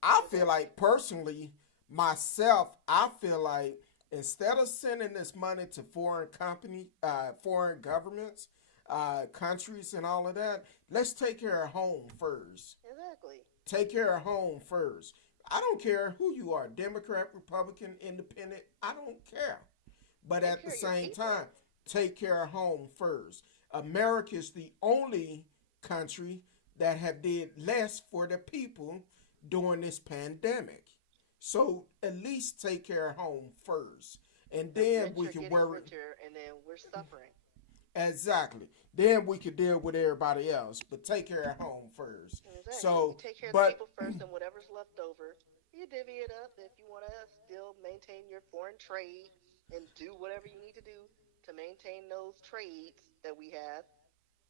I feel Exactly. like personally, myself, I feel like instead of sending this money to foreign governments, countries, and all of that, let's take care of home first. Exactly. Take care of home first. I don't care who you are, Democrat, Republican, Independent. I don't care. But Take at the care of your same time, people. take care of home first. America is the only country that have did less for the people during this pandemic. So at least take care of home first. And The then rich we are can getting worry. richer, and then we're suffering. Exactly. Then we could deal with everybody else. But take care of home first. Exactly. You So, take care of the but people first, and whatever's left over, you divvy it up if you want to still maintain your foreign trade and do whatever you need to do to maintain those trades that we have.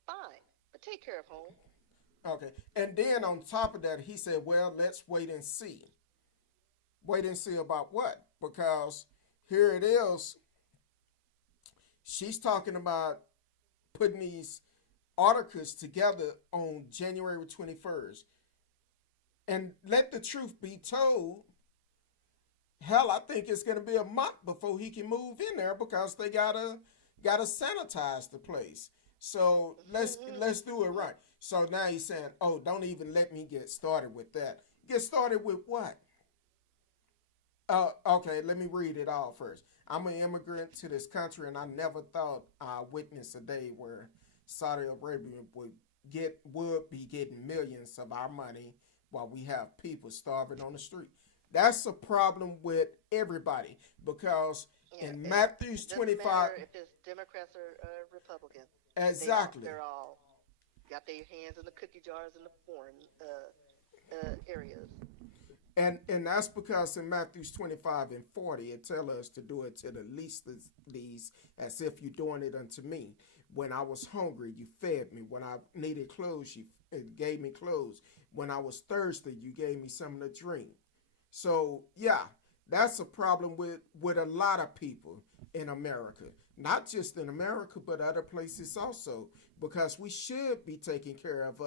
Fine, but take care of home. okay. And then on top of that, he said, well, let's wait and see. Wait and see about what? Because here it is. She's talking about putting these articles together on January 21st. And let the truth be told, hell, I think it's going to be a month before he can move in there because they gotta sanitize the place. So let's do it right. So now he's saying, "Oh, don't even let me get started with that. Get started with what? Okay, let me read it all first. I'm an immigrant to this country, and I never thought I witnessed a day where Saudi Arabia would be getting millions of our money while we have people starving on the street. That's a problem with everybody because Yeah, in it Matthew's doesn't 25, matter if it's Democrats or Republican. exactly. They're all got their hands in the cookie jars in the foreign areas. And that's because in Matthew's 25 and 40, it tells us to do it to the least of these as if you're doing it unto me. When I was hungry, you fed me. When I needed clothes, you gave me clothes. When I was thirsty, you gave me something to drink. So, yeah, That's a problem with a lot of people in America, not just in America, but other places also, because we should be taking care of,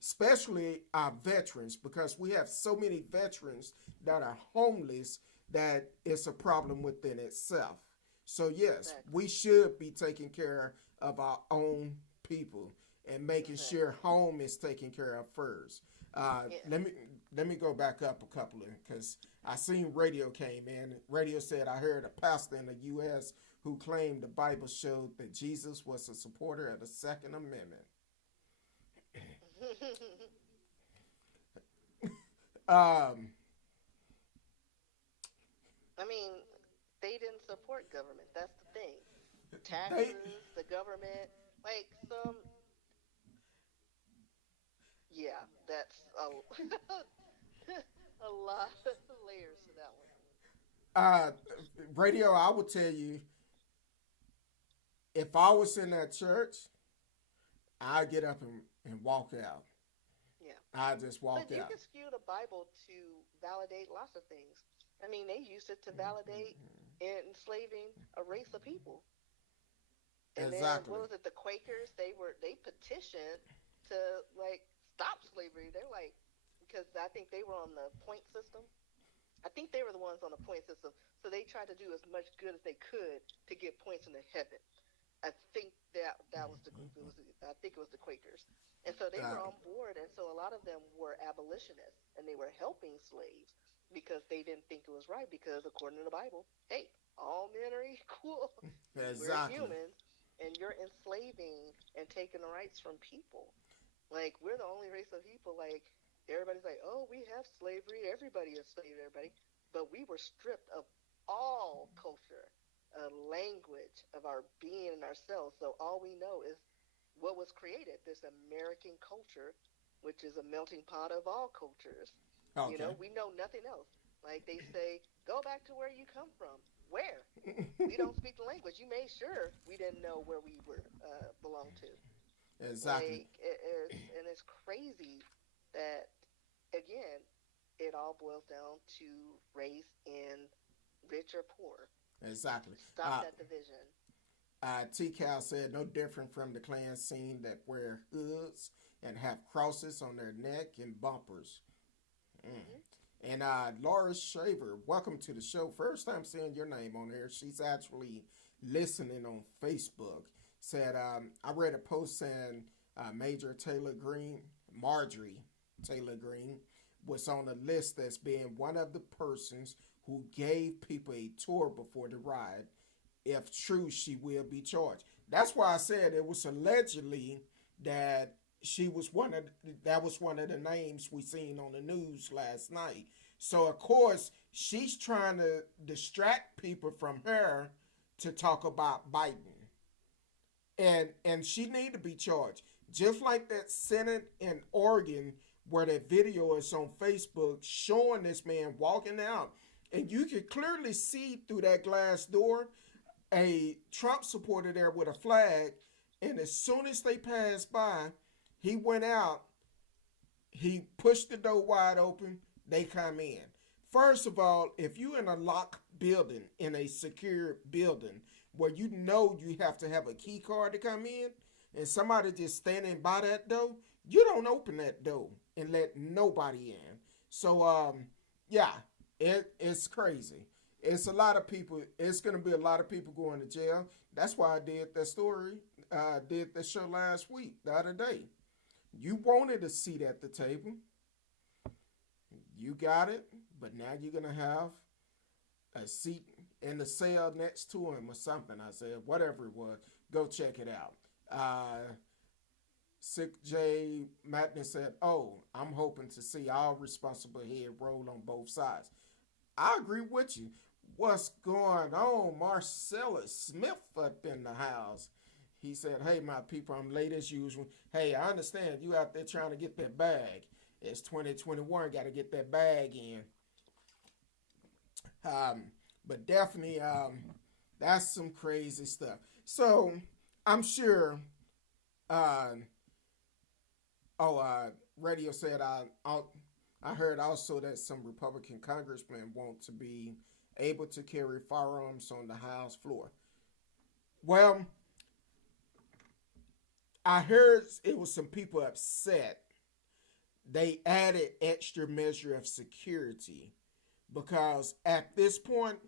especially our veterans, because we have so many veterans that are homeless that it's a problem within itself. So yes, Exactly. we should be taking care of our own people and making sure Exactly. home is taken care of first. Uh, Yeah. let me let me go back up a couple of because I seen radio came in. Radio said I heard a pastor in the U.S. who claimed the Bible showed that Jesus was a supporter of the Second Amendment. Um, I mean, they didn't support government. That's the thing. they Taxes, the government, like some, yeah, that's a, a lot of layers to that one. uh, radio. I will tell you, if I was in that church, I'd get up and walk out. Yeah. I just But walk you out. can skew the Bible to validate lots of things. I mean, they used it to validate enslaving a race of people. And then Exactly. what was it? The Quakers, they petitioned to like stop slavery. They're like because I think they were on the point system. I think they were the ones on the point system. So they tried to do as much good as they could to get points into heaven. I think that was the group. It was I think it was the Quakers, and so they Uh, were on board. And so a lot of them were abolitionists, and they were helping slaves because they didn't think it was right. Because according to the Bible, hey, all men are equal. We're exactly. humans, and you're enslaving and taking the rights from people. Like we're the only race of people. Like everybody's like, oh, we have slavery. Everybody is slave. Everybody, but we were stripped of all culture, language, of our being and ourselves. So all we know is what was created. This American culture, which is a melting pot of all cultures. You Okay. know, we know nothing else. Like they say, go back to where you come from. Where? We don't speak the language. You made sure we didn't know where we were belonged to. exactly. Like it's crazy that again, it all boils down to race and rich or poor. Exactly. Stop that division. T. Cal said no different from the Klan scene that wear hoods and have crosses on their neck and bumpers. Hmm. And Laura Shaver, welcome to the show. First time seeing your name on there. She's actually listening on Facebook. Said, I read a post saying Major Taylor Green, Marjorie Taylor Green, was on a list as being one of the persons who gave people a tour before the riot. If true, she will be charged. That's why I said it was allegedly that she was that was one of the names we seen on the news last night. So of course she's trying to distract people from her to talk about Biden, and she need to be charged. Just like that Senate in Oregon, where that video is on Facebook showing this man walking out, and you can clearly see through that glass door a Trump supporter there with a flag, and as soon as they passed by, he went out, he pushed the door wide open, they come in. First of all, if you in a locked building, in a secure building, where you know you have to have a key card to come in, and somebody just standing by that door, you don't open that door and let nobody in. So yeah, it's crazy. It's a lot of people. It's gonna be a lot of people going to jail. That's why I did that story. Did the show last week, the other day. You wanted a seat at the table. You got it, but now you're gonna have a seat in the cell next to him or something. I said, whatever it was, go check it out. Sick J Madness said, "Oh, I'm hoping to see all responsible head roll on both sides." I agree with you. What's going on? Marcellus Smith up in the house. He said, "Hey, my people, I'm late as usual. Hey, I understand you out there trying to get that bag. It's 2021, got to get that bag in." Um, but definitely, that's some crazy stuff. So I'm sure. Uh, oh, Radio said, I heard also that some Republican congressmen want to be able to carry firearms on the House floor. Well, I heard it was some people upset. They added extra measure of security because at this point,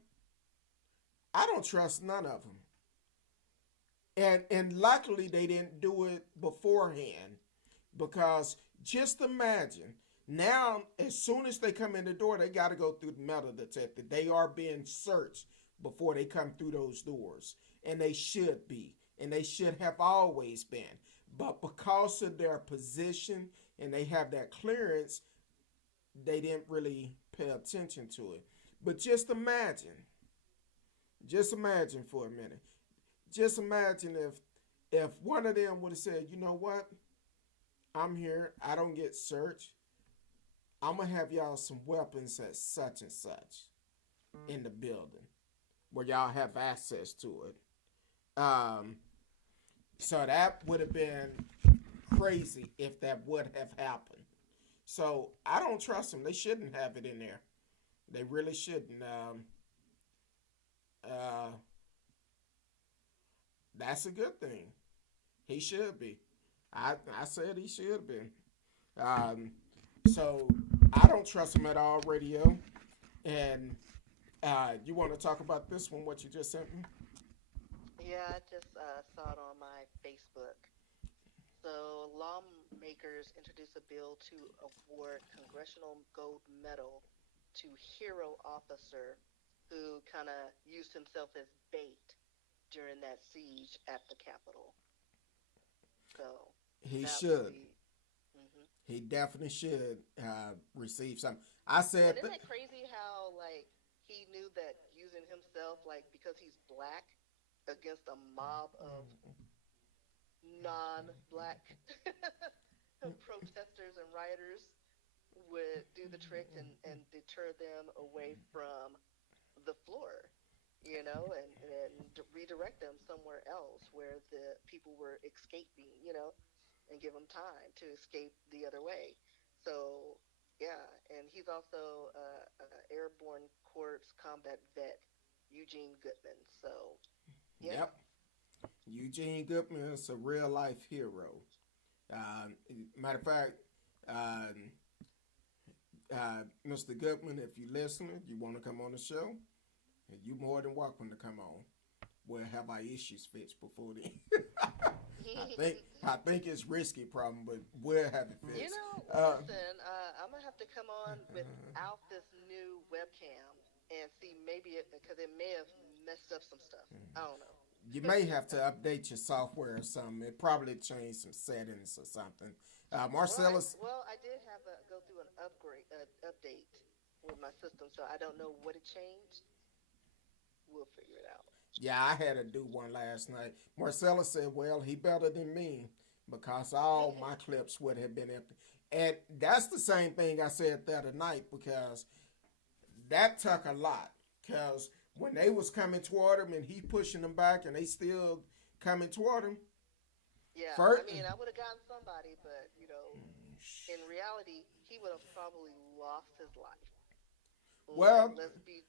I don't trust none of them. And luckily they didn't do it beforehand because just imagine now as soon as they come in the door they got to go through the metal detector. They are being searched before they come through those doors, and they should be, and they should have always been. But because of their position and they have that clearance, they didn't really pay attention to it. But just imagine for a minute, just imagine if one of them would have said, you know what, I'm here, I don't get searched, I'm gonna have y'all some weapons at such and such in the building where y'all have access to it. So that would have been crazy if that would have happened. So I don't trust them. They shouldn't have it in there. They really shouldn't. Uh, that's a good thing. He should be. I said he should be. Um, so I don't trust him at all, radio. And you want to talk about this one? What you just sent me? Yeah, I just saw it on my Facebook. So, lawmakers introduced a bill to award Congressional Gold Medal to hero officer who kind of used himself as bait during that siege at the Capitol. So, He that would should. be. Hmm. He definitely should receive something. I And said, isn't it crazy how, like, he knew that using himself, like, because he's black against a mob of non-black protesters and rioters would do the trick and deter them away from the floor, and redirect them somewhere else where the people were escaping, and give them time to escape the other way. So, yeah, and he's also airborne corps combat vet Eugene Goodman. So, yeah. yep, Eugene Goodman is a real life hero. Matter of fact, um, Mr. Goodman, if you're listening, you want to come on the show, you're more than welcome to come on. We'll have our issues fixed before then. I think it's risky problem, but we'll have it fixed. Listen, I'm gonna have to come on without this new webcam and see maybe it because it may have messed up some stuff. I don't know. You may have to update your software or something. It probably changed some settings or something. Marcellus, I did have a go through an update with my system, so I don't know what it changed. We'll figure it out. yeah, I had to do one last night. Marcellus said, well, he better than me because all my clips would have been empty. And that's the same thing I said the other night because that took a lot. Because when they was coming toward him and he pushing them back and they still coming toward him, Yeah, I first, mean, I would have gotten somebody, but in reality, he would have probably lost his life. well, Let's be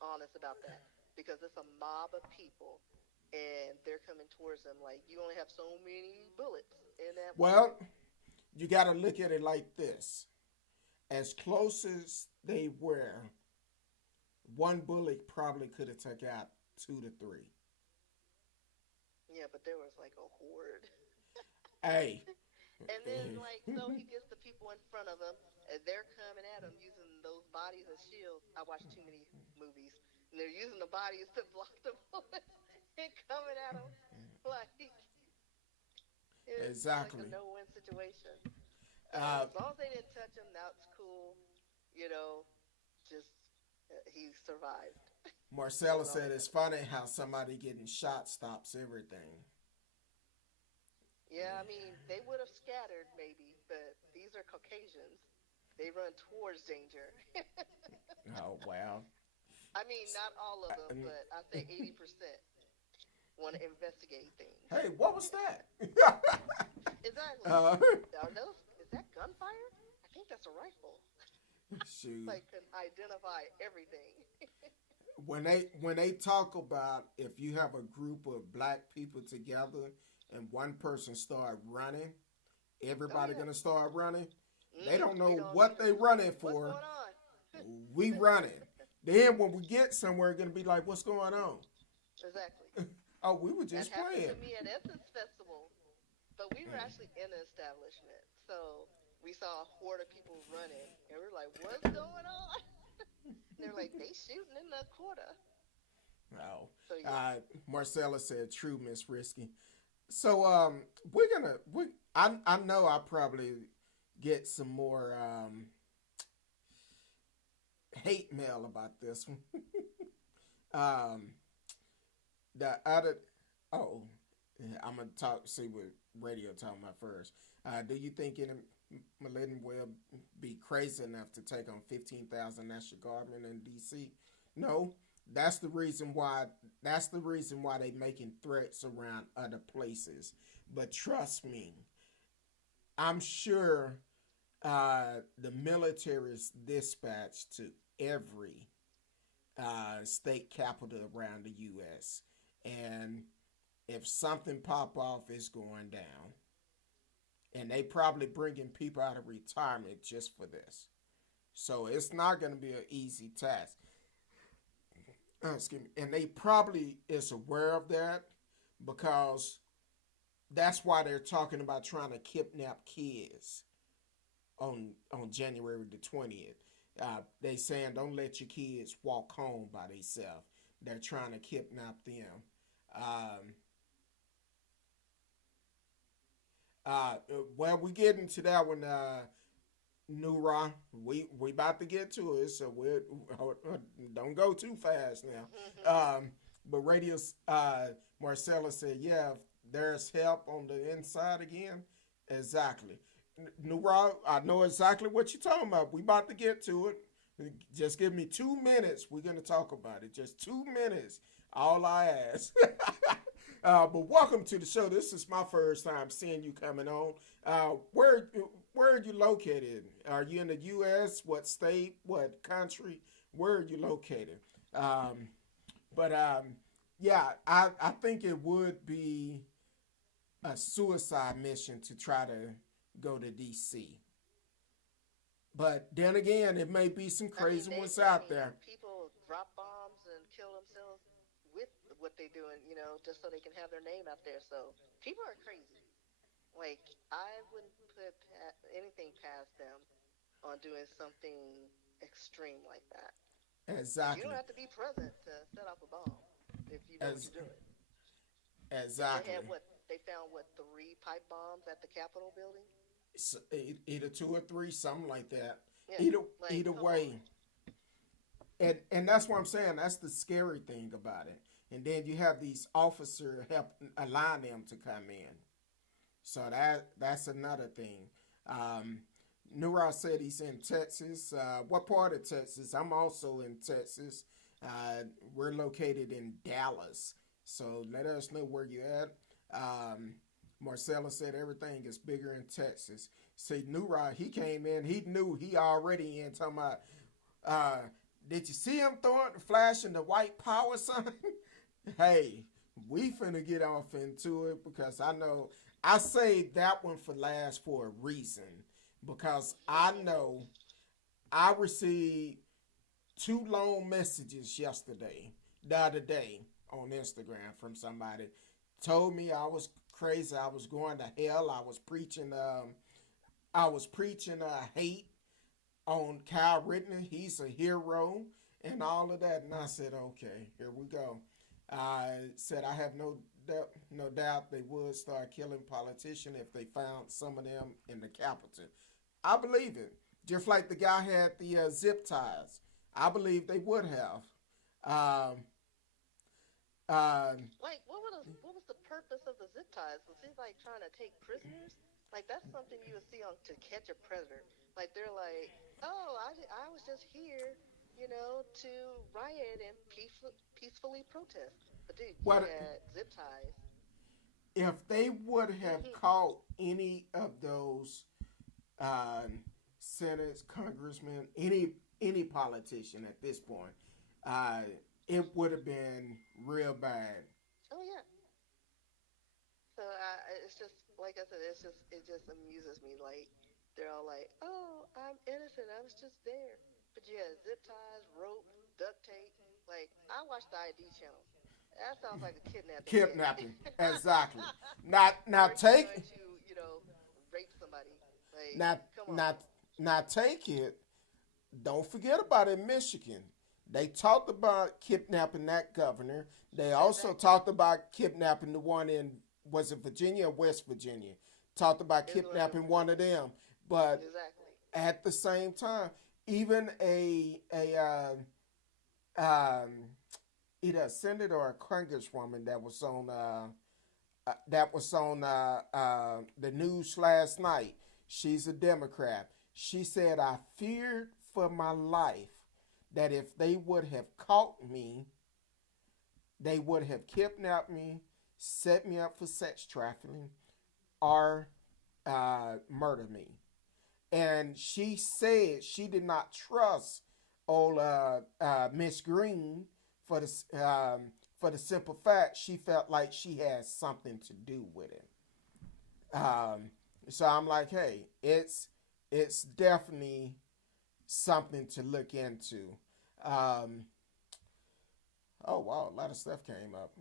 honest about that, because it's a mob of people, and they're coming towards him. Like you only have so many bullets in that weapon. well, you got to look at it like this. As close as they were, one bullet probably could have took out two to three. Yeah, but there was like a horde. Hey, And then, like, so he gets the people in front of him, and they're coming at him using those bodies as shields. I watch too many movies, and they're using the bodies to block the bullets and coming at him like it's like a exactly. no-win situation. Uh, As long as they didn't touch him, that's cool. You know, just he survived. Marcella That's all said that it's matters. funny how somebody getting shot stops everything. Yeah, I mean, they would have scattered maybe, but these are Caucasians. They run towards danger. Oh wow. I mean, not all of them, but I say 80% want to investigate things. Hey, what was that? Exactly. uh, Are those, is that gunfire? I think that's a rifle. Shoot. Like can identify everything. When they talk about if you have a group of black people together and one person start running, Oh everybody yeah. gonna start running. They don't We know gonna be what they running what's for. going on? We running. Then when we get somewhere, gonna be like, what's going on? Exactly. Oh, we were That just happened playing. to me at Essence Festival, but we were actually in an establishment. So we saw a horde of people running, and we were like, "What's going on?" And they're like, "They shooting in the quarter." Oh, So yeah, uh, Marcella said, "True, Miss Risky." So we're gonna we. I know I probably get some more hate mail about this one. um, the other oh, I'm gonna talk. See what radio talking about first. Do you think any millennium will be crazy enough to take on 15,000 National Guardmen in D.C.? No, that's the reason why. That's the reason why they making threats around other places. But trust me, I'm sure the military is dispatched to every state capital around the U.S. And if something pop off, it's going down. And they probably bringing people out of retirement just for this. So it's not going to be an easy task. Excuse me. And they probably is aware of that because that's why they're talking about trying to kidnap kids on January the 20th. They saying don't let your kids walk home by themselves. They're trying to kidnap them. Um, uh, well, we get into that one, Nura. We about to get to it, so we don't go too fast now. But Radio Marcella said, "Yeah, if there's help on the inside again, exactly." Nura, I know exactly what you're talking about. We about to get to it. Just give me 2 minutes. We're gonna talk about it. Just 2 minutes. All I ask. But welcome to the show. This is my first time seeing you coming on. Where are you located? Are you in the U.S.? What state? What country? Where are you located? Um, but yeah, I think it would be a suicide mission to try to go to D.C. But then again, it may be some I mean crazy they. ones I out mean there. people drop bombs and kill themselves with what they doing, just so they can have their name out there. So people are crazy. Like I wouldn't put anything past them on doing something extreme like that. Because you don't Exactly. have to be present to set off a bomb if you know what As you're doing. Because they had exactly. what they found what three pipe bombs at the Capitol building. Either two or three, something like that. Yeah, Either like either come on. way, and that's what I'm saying. That's the scary thing about it. And then you have these officers help allow them to come in. So that's another thing. Um, Nura said he's in Texas. What part of Texas? I'm also in Texas. We're located in Dallas. So let us know where you're at. Marcella said everything is bigger in Texas. See, Nura, he came in. He knew he already in talking about. Uh, did you see him throwing, flashing the white power sign? Hey, we finna get off into it because I know I saved that one for last for a reason. Because I know I received two long messages yesterday, the other day on Instagram from somebody. Told me I was crazy, I was going to hell, I was preaching hate on Kyle Rittenhouse. He's a hero and all of that. And I said, okay, here we go. I said I have no doubt they would start killing politicians if they found some of them in the Capitol. I believe it. Just like the guy had the zip ties. I believe they would have. Um, um, Like what was the purpose of the zip ties? Was he like trying to take prisoners? Like that's something you would see on To Catch a Predator. Like they're like, oh, I was just here, to riot and peacefully protest. But dude, you what had zip ties. if they would have caught any of those uh, senators, congressmen, any politician at this point, uh, it would have been real bad. Oh yeah. So it's just like I said, it just amuses me. Like they're all like, "Oh, I'm innocent. I was just there." But yeah, zip ties, rope, duct tape. Like I watched the ID channel. That sounds like a kidnapping hit. Kidnapping, exactly. Now Or you take trying to rape somebody. Like now come on. now now take it. Don't forget about in Michigan. They talked about kidnapping that governor. They also Exactly. talked about kidnapping the one in, was it Virginia or West Virginia? Talked about It was one of them. kidnapping one of them. But Exactly. at the same time, even um, either a senator or a congresswoman that was on the news last night. She's a Democrat. She said, "I feared for my life that if they would have caught me, they would have kidnapped me, set me up for sex trafficking, or murder me." And she said she did not trust old Miss Green for the simple fact she felt like she had something to do with it. Um, so I'm like, hey, it's definitely something to look into. Um, oh wow, a lot of stuff came up.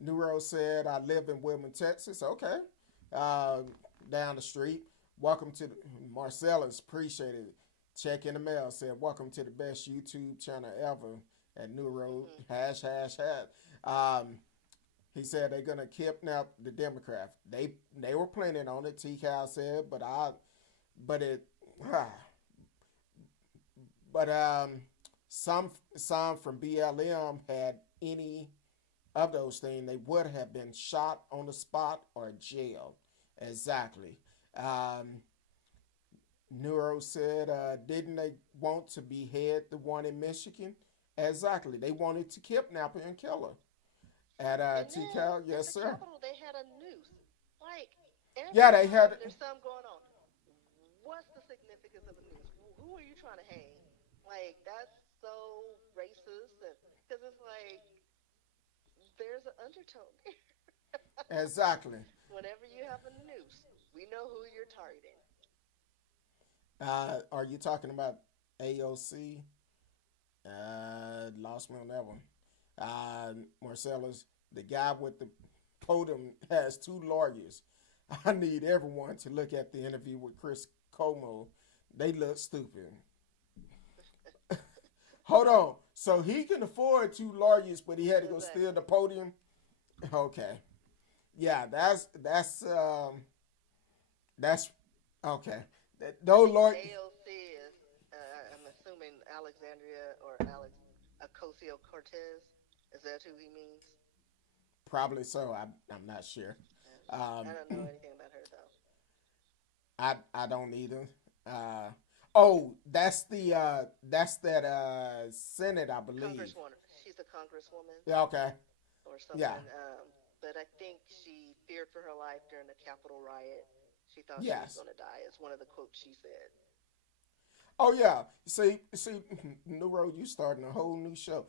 Neuro said, "I live in Wilmington, Texas." Okay, uh, down the street. Welcome to the, Marcellus. Appreciate it. Check in the mail. Said, "Welcome to the best YouTube channel ever." At Neuro Mhm. hash hash hash. Um, he said they're gonna kidnap the Democrat. They were planning on it. T. Cal said, but it, but some from BLM had any of those things, they would have been shot on the spot or jailed. Exactly. Um, Neuro said, didn't they want to behead the one in Michigan? Exactly. They wanted to kidnap her and kill her. At And then TCAL, at yes, the sir. Capitol, they had a noose. Like Yeah, every they time had. there's something going on, what's the significance of a noose? Who are you trying to hang? Like that's so racist, and because it's like there's an undertone there. Exactly. Whenever you have a noose, we know who you're targeting. Are you talking about AOC? Lost me on that one. Marcellus, the guy with the podium has two lawyers. I need everyone to look at the interview with Chris Como. They look stupid. Hold on. So he can afford two lawyers, but he had to go steal the Exactly. podium. Okay. Yeah, that's okay. I No think lawyer. AOC is, I'm assuming Alexandria or Alex Ocasio Cortez. Is that who he means? Probably so. I'm not sure. I Um, don't know anything about her though. I don't either. Uh, oh, that's that Senate, I believe. Congresswoman. She's a congresswoman Yeah. Okay. or Yeah. something. But I think she feared for her life during the Capitol riot. She thought she was Yes. going to die. It's one of the quotes she said. Oh yeah. See, New Road, you starting a whole new show.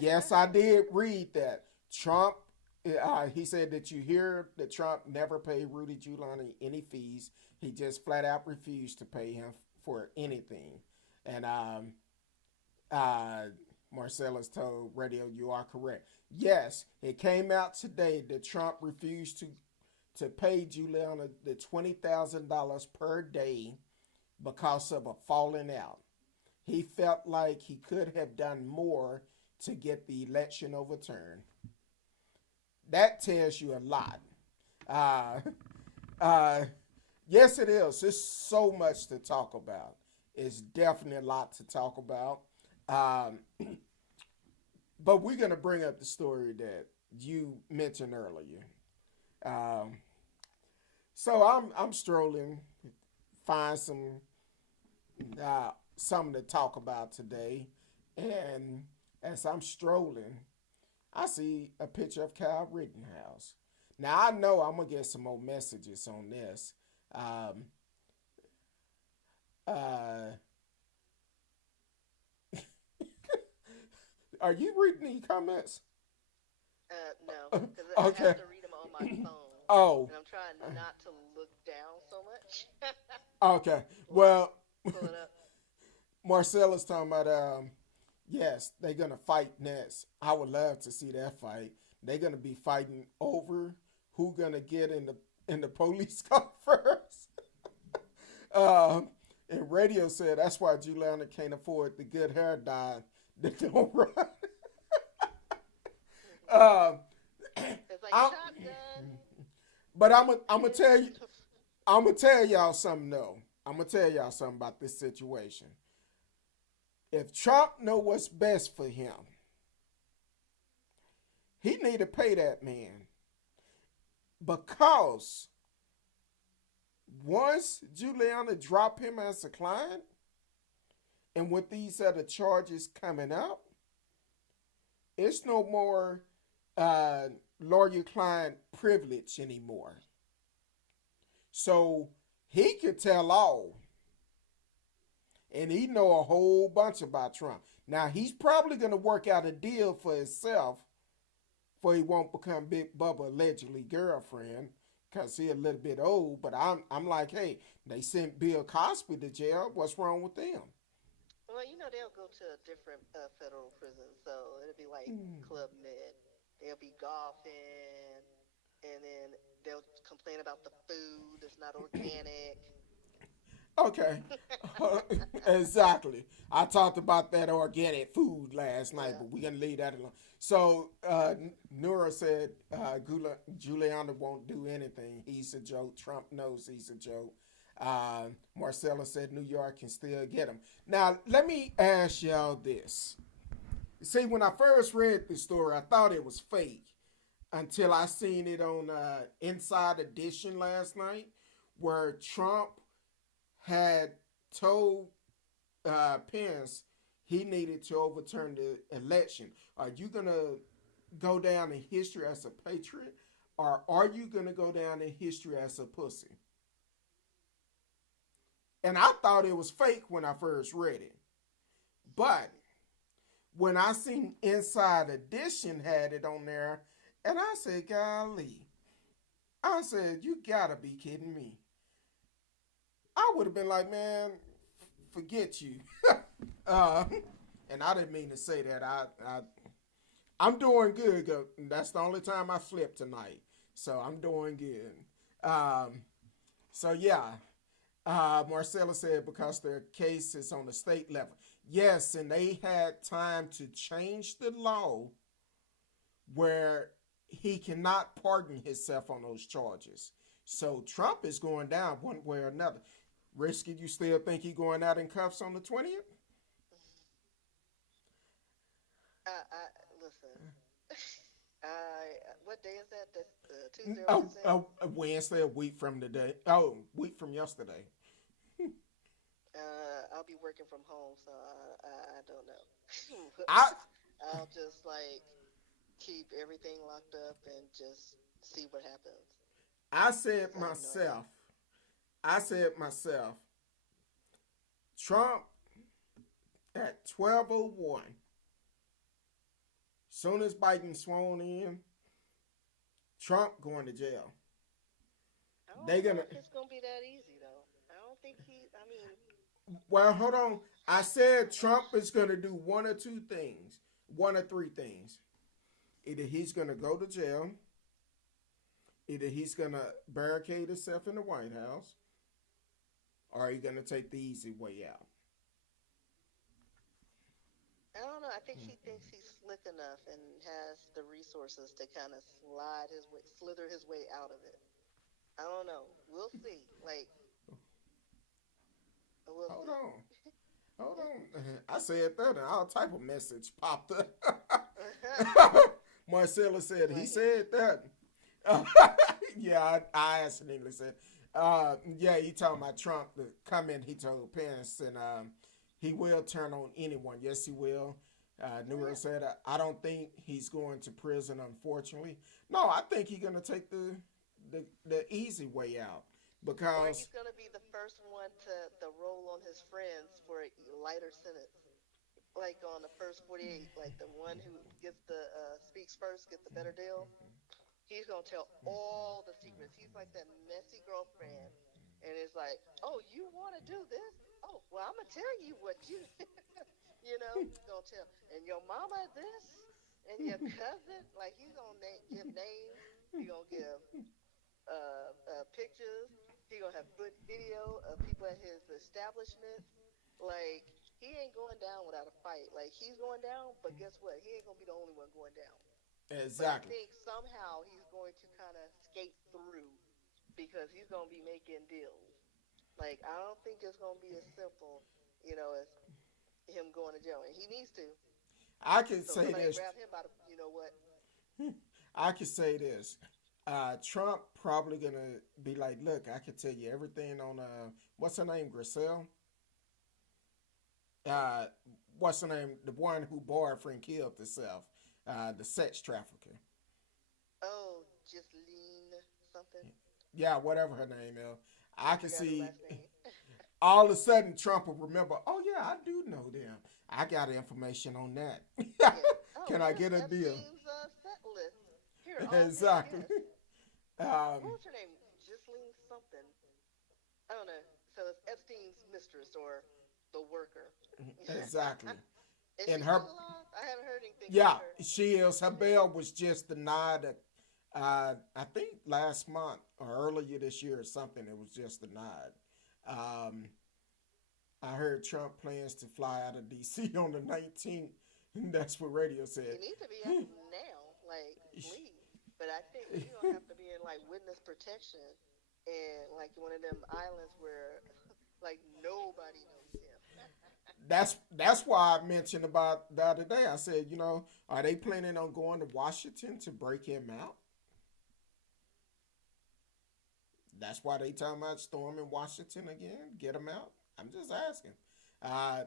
Yes, I did read that. Trump, he said that you hear that Trump never paid Rudy Giuliani any fees. He just flat out refused to pay him for anything. And uh, Marcellus told Radio, "You are correct." Yes, it came out today that Trump refused to pay Giuliani the $20,000 per day because of a falling out. He felt like he could have done more to get the election overturned. That tells you a lot. Uh, uh, yes, it is. There's so much to talk about. It's definitely a lot to talk about. Um, but we're going to bring up the story that you mentioned earlier. Um, so I'm strolling, find something to talk about today, and as I'm strolling, I see a picture of Kyle Rittenhouse. Now I know I'm gonna get some more messages on this. Um, uh, are you reading the comments? No, because I have Okay. to read them on my phone, Oh, and I'm trying not to look down so much. okay. Or Well, pull it up. Marcella's talking about yes, they're gonna fight next. I would love to see that fight. They're gonna be fighting over who gonna get in the police car first. Um, and radio said that's why Juliana can't afford the good hair dye that don't run. um, It's like I'm, shotgun. but I'm gonna tell you Pissed. I'm gonna tell y'all something though. I'm gonna tell y'all something about this situation. If Trump know what's best for him, he need to pay that man because once Juliana drop him as a client, and with these other charges coming up, it's no more uh, lawyer-client privilege anymore. So he could tell all, and he know a whole bunch about Trump. Now he's probably gonna work out a deal for himself, for he won't become Big Bubba allegedly girlfriend, cause he a little bit old. But I'm like, hey, they sent Bill Cosby to jail. What's wrong with them? Well, they'll go to a different federal prison, so it'll be like Club Med. They'll be golfing, and then they'll complain about the food that's not organic. Okay, exactly. I talked about that organic food last night, Yeah. but we're gonna leave that alone. So Nura said Giuliani won't do anything. He's a joke. Trump knows he's a joke. Marcella said New York can still get him. Now let me ask y'all this. See, when I first read the story, I thought it was fake until I seen it on Inside Edition last night, where Trump had told Pence he needed to overturn the election. Are you gonna go down in history as a patriot, or are you gonna go down in history as a pussy? And I thought it was fake when I first read it, but when I seen Inside Edition had it on there, and I said, "Golly," I said, "You gotta be kidding me." I would have been like, "Man, forget you." uh, and I didn't mean to say that. I'm doing good. That's the only time I slept tonight, so I'm doing good. So yeah, Marcella said because their case is on the state level. Yes, and they had time to change the law where he cannot pardon himself on those charges. So Trump is going down one way or another. Risky, you still think he going out in cuffs on the 20th? I listen. What day is that? That's Tuesday or Oh, Wednesday. oh, Wednesday, a week from today. Oh, week from yesterday. I'll be working from home, so I don't know. I I'll just like keep everything locked up and just see what happens I because said I have no idea. myself. I said myself. Trump at 12:01. Soon as Biden sworn in, Trump going to jail. I don't They know gonna if it's gonna be that easy though. I don't think he. I mean, well, hold on. I said Trump is gonna do one or two things, one or three things. Either he's gonna go to jail, either he's gonna barricade himself in the White House, or he's gonna take the easy way out. I don't know. I think he thinks he's slick enough and has the resources to kind of slither his way out of it. I don't know. We'll see. Like, we'll Hold see. on. Hold on. I said that and all type of message popped up. Marcella said he Like, said that. Yeah, I accidentally said. Yeah, he talking about Trump. The comment he told Pence, and he will turn on anyone. Yes, he will. New Oh World yeah. said, I don't think he's going to prison, unfortunately. No, I think he's going to take the easy way out Or because he's gonna be the first one to roll on his friends for a lighter sentence, like on the first 48, like the one who gets the speaks first, get the better deal. He's gonna tell all the secrets. He's like that messy girlfriend, and it's like, oh, you want to do this? Oh, well, I'm gonna tell you what you, he's gonna tell, and your mama this, and your cousin. Like he's gonna give names. He gonna give pictures. He gonna have video of people at his establishments. Like he ain't going down without a fight. Like he's going down, but guess what? He ain't gonna be the only one going down. But I exactly. think somehow he's going to kind of skate through because he's going to be making deals. Like I don't think it's going to be as simple, as him going to jail, and he needs to. I can So say somebody this. grab him by the, you know what? I can say this. Trump probably gonna be like, look, I can tell you everything on what's her name, Griselle. Who? Uh, what's her name? The one who boyfriend killed herself. The sex trafficker. Oh, just lean something. Yeah, whatever her name is. I I can forgot her see last name. all of a sudden Trump will remember, oh yeah, I do know them. I got information on that. Yeah. Oh, Can I here's get a deal? Epstein's set list. Here, all his Exactly. guests. What Um, was her name? Ghislaine something. I don't know. So it's Epstein's mistress or the worker. exactly. Is And she her, still alive? I haven't heard anything yeah, about her. she is. Her bail was just denied. I think last month or earlier this year or something. It was just denied. Um, I heard Trump plans to fly out of D.C. on the 19th. That's what radio He said. needs to be out now, like leave. But I think he's gonna have to be in like witness protection and like one of them islands where like nobody knows him. That's why I mentioned about the other day. I said, are they planning on going to Washington to break him out? That's why they talking about storming Washington again. Get him out. I'm just asking. Uh,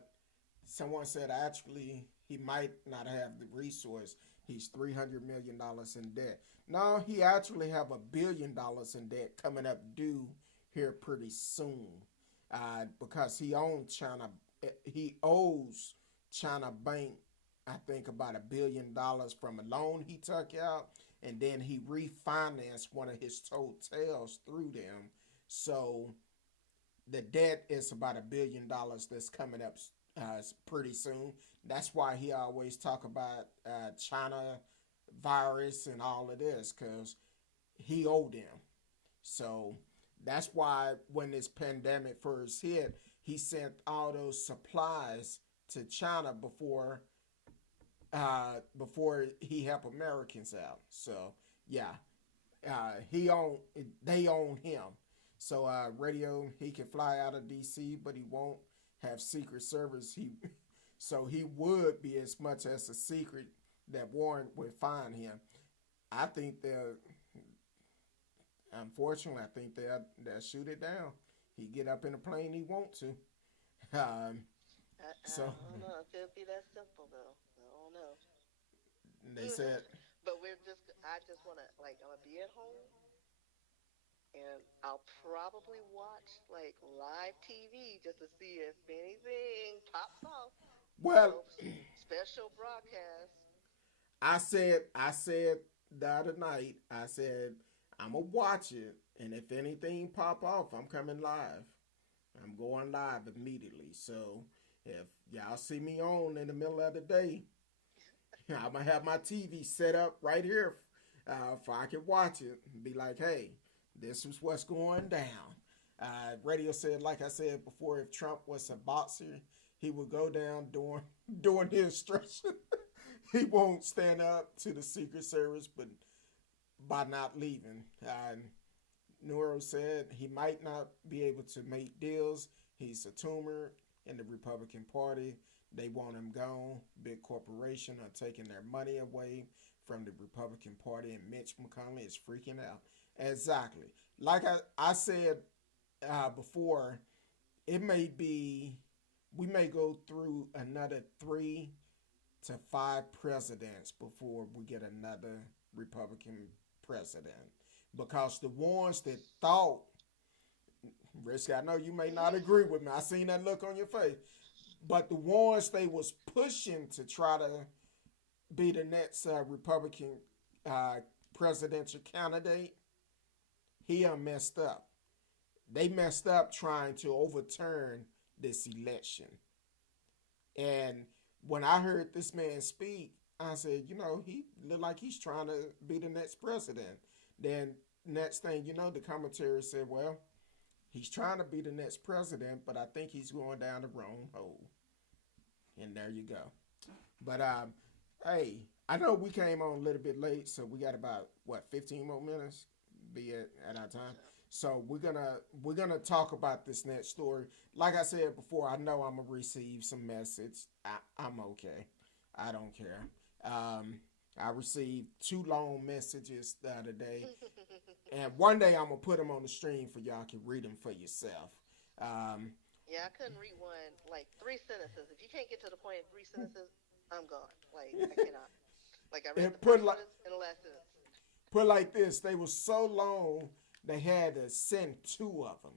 Someone said actually he might not have the resource. He's $300 million in debt. No, he actually have $1 billion in debt coming up due here pretty soon, because he owns China. He owes China Bank, I think, about $1 billion from a loan he took out, and then he refinanced one of his hotels through them. So the debt is about $1 billion that's coming up pretty soon. That's why he always talk about China virus and all of this because he owed them. So that's why when this pandemic first hit, he sent all those supplies to China before he helped Americans out. So yeah, he own they own him. So radio he can fly out of D.C., but he won't have Secret Service. He would be as much as a secret that Warren would find him. I think they'll unfortunately I think they'll shoot it down. He get up in a plane he want to. Um, I so don't know if it'll be that simple though. I don't know. they said, But I just wanna like I'm gonna be at home and I'll probably watch like live TV just to see if anything pops off. You well, know, special broadcast. I said the other night, I said I'm gonna watch it, and if anything pop off, I'm coming live. I'm going live immediately. So if y'all see me on in the middle of the day, I'm gonna have my TV set up right here, for I can watch it and be like, hey, this is what's going down. Radio said, like I said before, if Trump was a boxer, he would go down during the instruction. He won't stand up to the Secret Service, but by not leaving. Neuro said he might not be able to make deals. He's a tumor in the Republican Party. They want him gone. Big corporation are taking their money away from the Republican Party, and Mitch McConnell is freaking out. Exactly. Like I said before, it may be, we may go through another 3 to 5 presidents before we get another Republican president. Because the ones that thought, Risky, I know you may not agree with me. I seen that look on your face. But the ones they was pushing to try to be the next Republican uh, presidential candidate, he messed up. They messed up trying to overturn this election. And when I heard this man speak, I said, he looked like he's trying to be the next president. Then next thing you know, the commentary said, well, he's trying to be the next president, but I think he's going down the wrong hole. And there you go. But hey, I know we came on a little bit late, so we got about 15 more minutes be at our time. So we're gonna talk about this next story. Like I said before, I know I'm gonna receive some message. I'm okay. I don't care. I received 2 long messages the other day, and one day I'm gonna put them on the stream for y'all can read them for yourself. Yeah, I couldn't read one like 3 sentences. If you can't get to the point in 3 sentences, I'm gone. Like I cannot. Like I read the put first like sentence and the last sentence. put like this. They were so long they had to send 2 of them.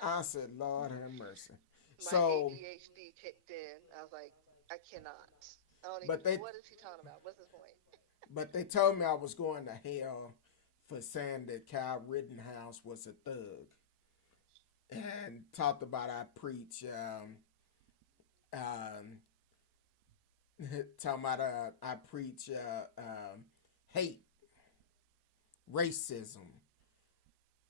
I said, Lord have mercy. My So, ADHD kicked in. I was like, I cannot. I don't even. but they What is he talking about? What's his point? but they told me I was going to hell for saying that Kyle Rittenhouse was a thug, and talked about I preach um, talking about I preach hate, racism,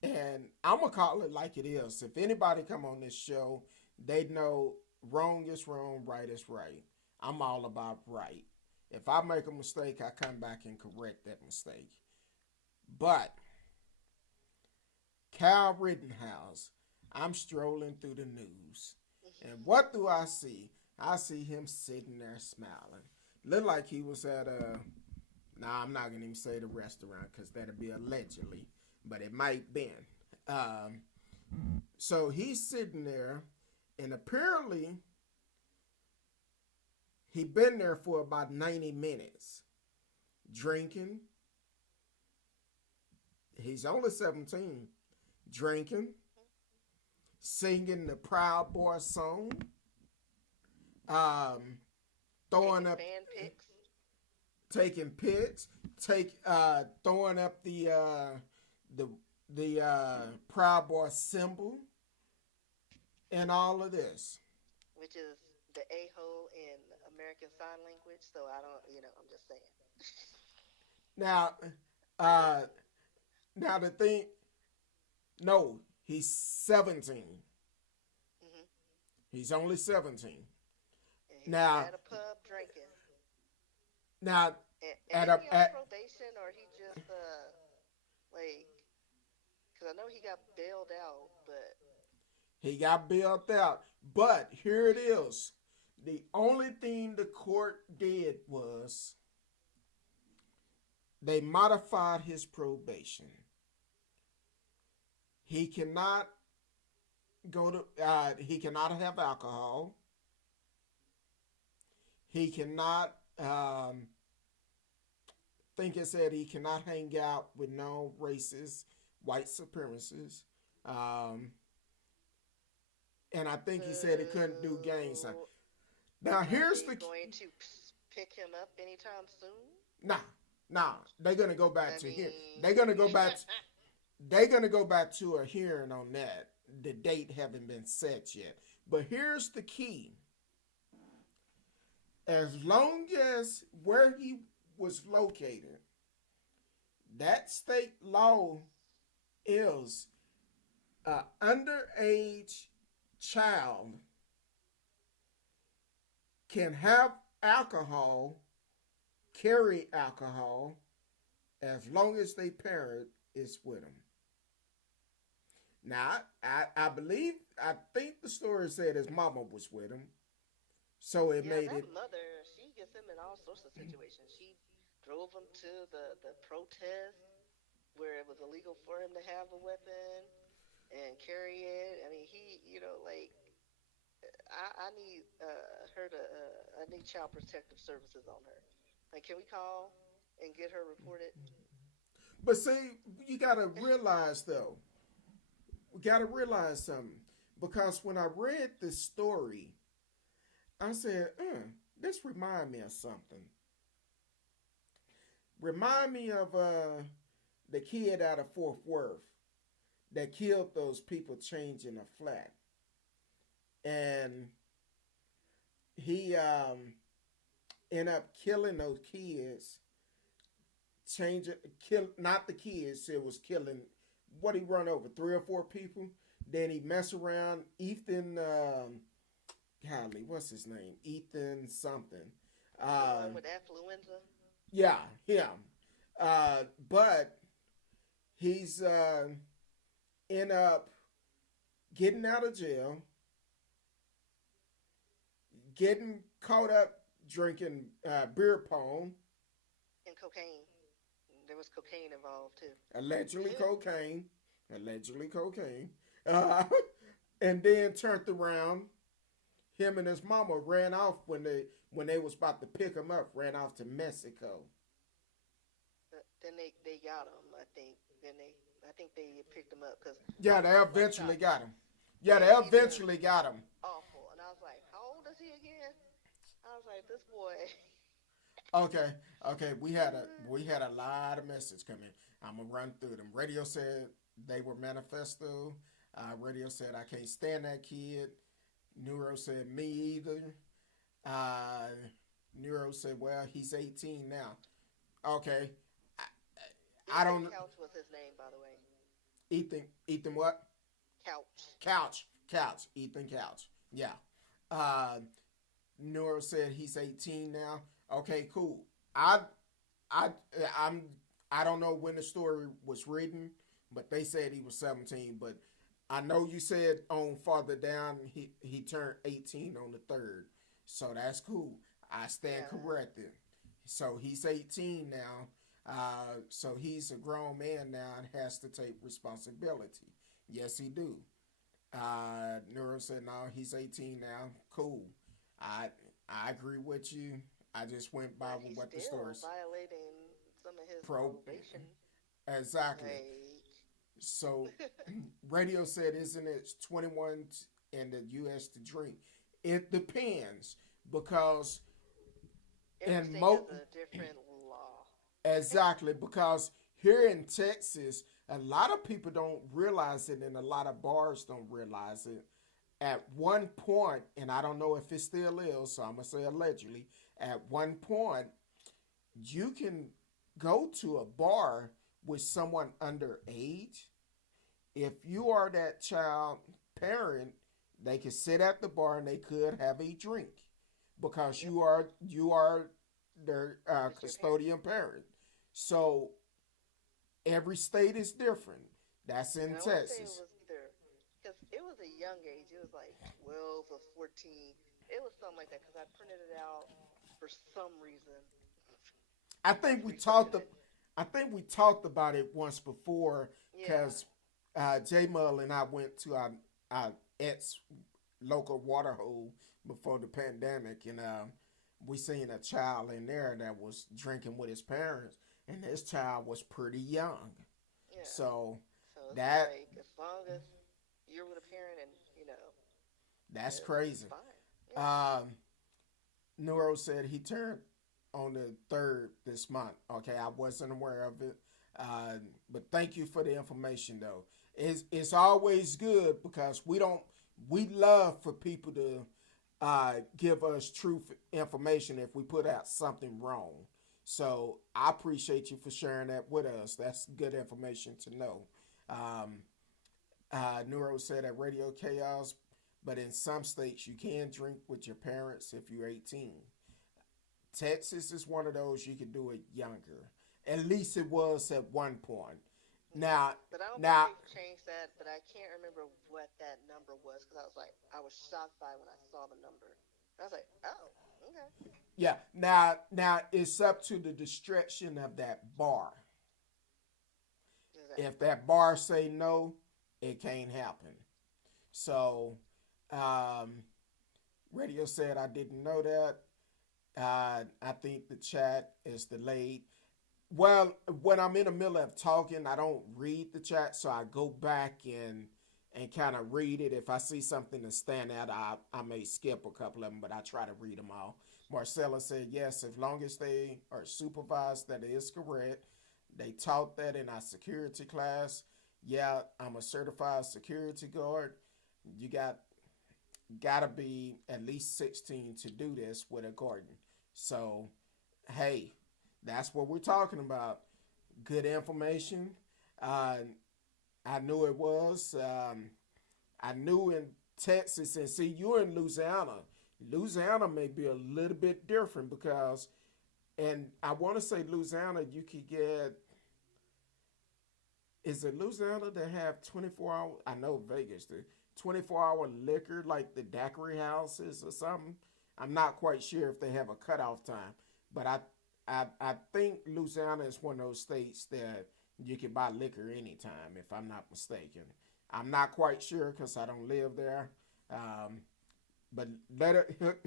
and I'm gonna call it like it is. If anybody come on this show, they know wrong is wrong, right is right. I'm all about right. If I make a mistake, I come back and correct that mistake. But Kyle Rittenhouse, I'm strolling through the news, and what do I see? I see him sitting there smiling. Looked like he was at a. Nah, I'm not gonna even say the restaurant because that'd be allegedly, but it might been. Um, so he's sitting there, and apparently he been there for about 90 minutes, drinking. He's only 17, drinking, singing the Proud Boy song, throwing up, Fan pics. taking pics, throwing up the Proud Boy symbol, and all of this. Which is the a-hole in American Sign Language. So I don't, I'm just saying. Now, uh, now the thing, no, he's 17. Hmm. He's only 17. And he's Now, at a pub drinking. now, And at is a he on probation or he just like? Because I know he got bailed out, but he got bailed out. But here it is. The only thing the court did was they modified his probation. He cannot go to. He cannot have alcohol. He cannot. Think it said he cannot hang out with no racist white supremacists. Um, and I think he said he couldn't do gangs. Now here's the going to pick him up anytime soon. nah. They're gonna go back I to here. mean, They're gonna go back. They're gonna go back to a hearing on that. The date haven't been set yet. But here's the key. As long as where he was located, that state law is an underage child can have alcohol, carry alcohol, as long as their parent is with them. Now, I think the story said his mama was with him, so it made that it. mother, she gets him in all sorts of situations. She drove him to the protest where it was illegal for him to have a weapon and carry it. I mean, he, like, I need her to. I need child protective services on her. Like, can we call and get her reported? But see, you gotta realize though, we gotta realize something. Because when I read this story, I said, this remind me of something. Remind me of the kid out of Fort Worth that killed those people changing a flat. And he ended up killing those kids, changing, kill not the kids, it was killing what he run over, three or four people. Then he mess around, Ethan golly, what's his name? Ethan something. The one Uh with affluenza. yeah, him. But he's end up getting out of jail, getting caught up drinking beer pong, And cocaine. There was cocaine involved too. allegedly cocaine, allegedly cocaine, uh, and then turned around. Him and his mama ran off when they was about to pick him up. Ran off to Mexico. Then they got him. I think. Then they. I think they picked him up because Yeah, they I was like eventually shocked. got him. Yeah, they Yeah, he looked eventually got him. awful, and I was like, "How old is he again?" I was like, "This boy." Okay, okay. We had a lot of messages coming. I'm gonna run through them. Radio said they were manifesto. Radio said I can't stand that kid. Neuro said me either. Uh, Neuro said, well, he's 18 now. Okay, I Ethan don't. Couch was his name, by the way. Ethan what? Couch. Couch. Ethan Couch. Yeah. Uh, Neuro said he's 18 now. Okay, cool. I I I'm I don't know when the story was written, but they said he was 17. But I know you said on farther down he turned 18 on the third, so that's cool. I stand Yeah. corrected. So he's 18 now. So he's a grown man now and has to take responsibility. Yes, he do. Neuro said no, he's 18 now. Cool. I I agree with you. I just went by But with he's what the still stories violating some of his pro probation. exactly. Like, So radio said, isn't it 21 in the U.S. to drink? It depends because every in state has mo a different law. exactly because here in Texas, a lot of people don't realize it, and a lot of bars don't realize it. At one point, and I don't know if it still is, so I'm gonna say allegedly. At one point, you can go to a bar with someone underage. If you are that child parent, they can sit at the bar and they could have a drink because Yep, you are their it's your parent. custodian parent. So every state is different. That's And in I want to say it Texas. was either because it was a young age. It was like 12 or 14. It was something like that because I printed it out for some reason. I I was think we researching talked. it. I think we talked about it once before Yeah. because J Mull and I went to our ex local water hole before the pandemic, and we seen a child in there that was drinking with his parents, and this child was pretty young. Yeah. So So it's that like as long as you're with a parent and that's it's crazy. fine. Yeah. Um, Neuro said he turned on the third this month. Okay, I wasn't aware of it, but thank you for the information though. It's always good because we love for people to give us truth information if we put out something wrong. So I appreciate you for sharing that with us. That's good information to know. Um, Neuro said at Radio Chaos, but in some states you can drink with your parents if you're 18. Texas is one of those you can do it younger. At least it was at one point. Yeah. Now, But I don't think now, they've changed that. But I can't remember what that number was because I was shocked by when I saw the number. I was like, oh, okay. yeah, now it's up to the discretion of that bar. If Exactly. that bar say no, it can't happen. So, um, Radio said I didn't know that. I think the chat is delayed. Well, when I'm in the middle of talking, I don't read the chat, so I go back and kind of read it. If I see something that stand out, I may skip a couple of them, but I try to read them all. Marcella said yes, as long as they are supervised, that is correct. They taught that in our security class. Yeah, I'm a certified security guard. You gotta be at least 16 to do this with a garden. So, hey, that's what we're talking about. Good information. Uh, I knew it was. I knew in Texas, and see, you're in Louisiana. Louisiana may be a little bit different because, and I want to say Louisiana, you could get, is it Louisiana that have 24 hour? I know Vegas do. 24-hour liquor like the daiquiri houses or something. I'm not quite sure if they have a cutoff time, but I think Louisiana is one of those states that you can buy liquor anytime, if I'm not mistaken. I'm not quite sure because I don't live there. Um, but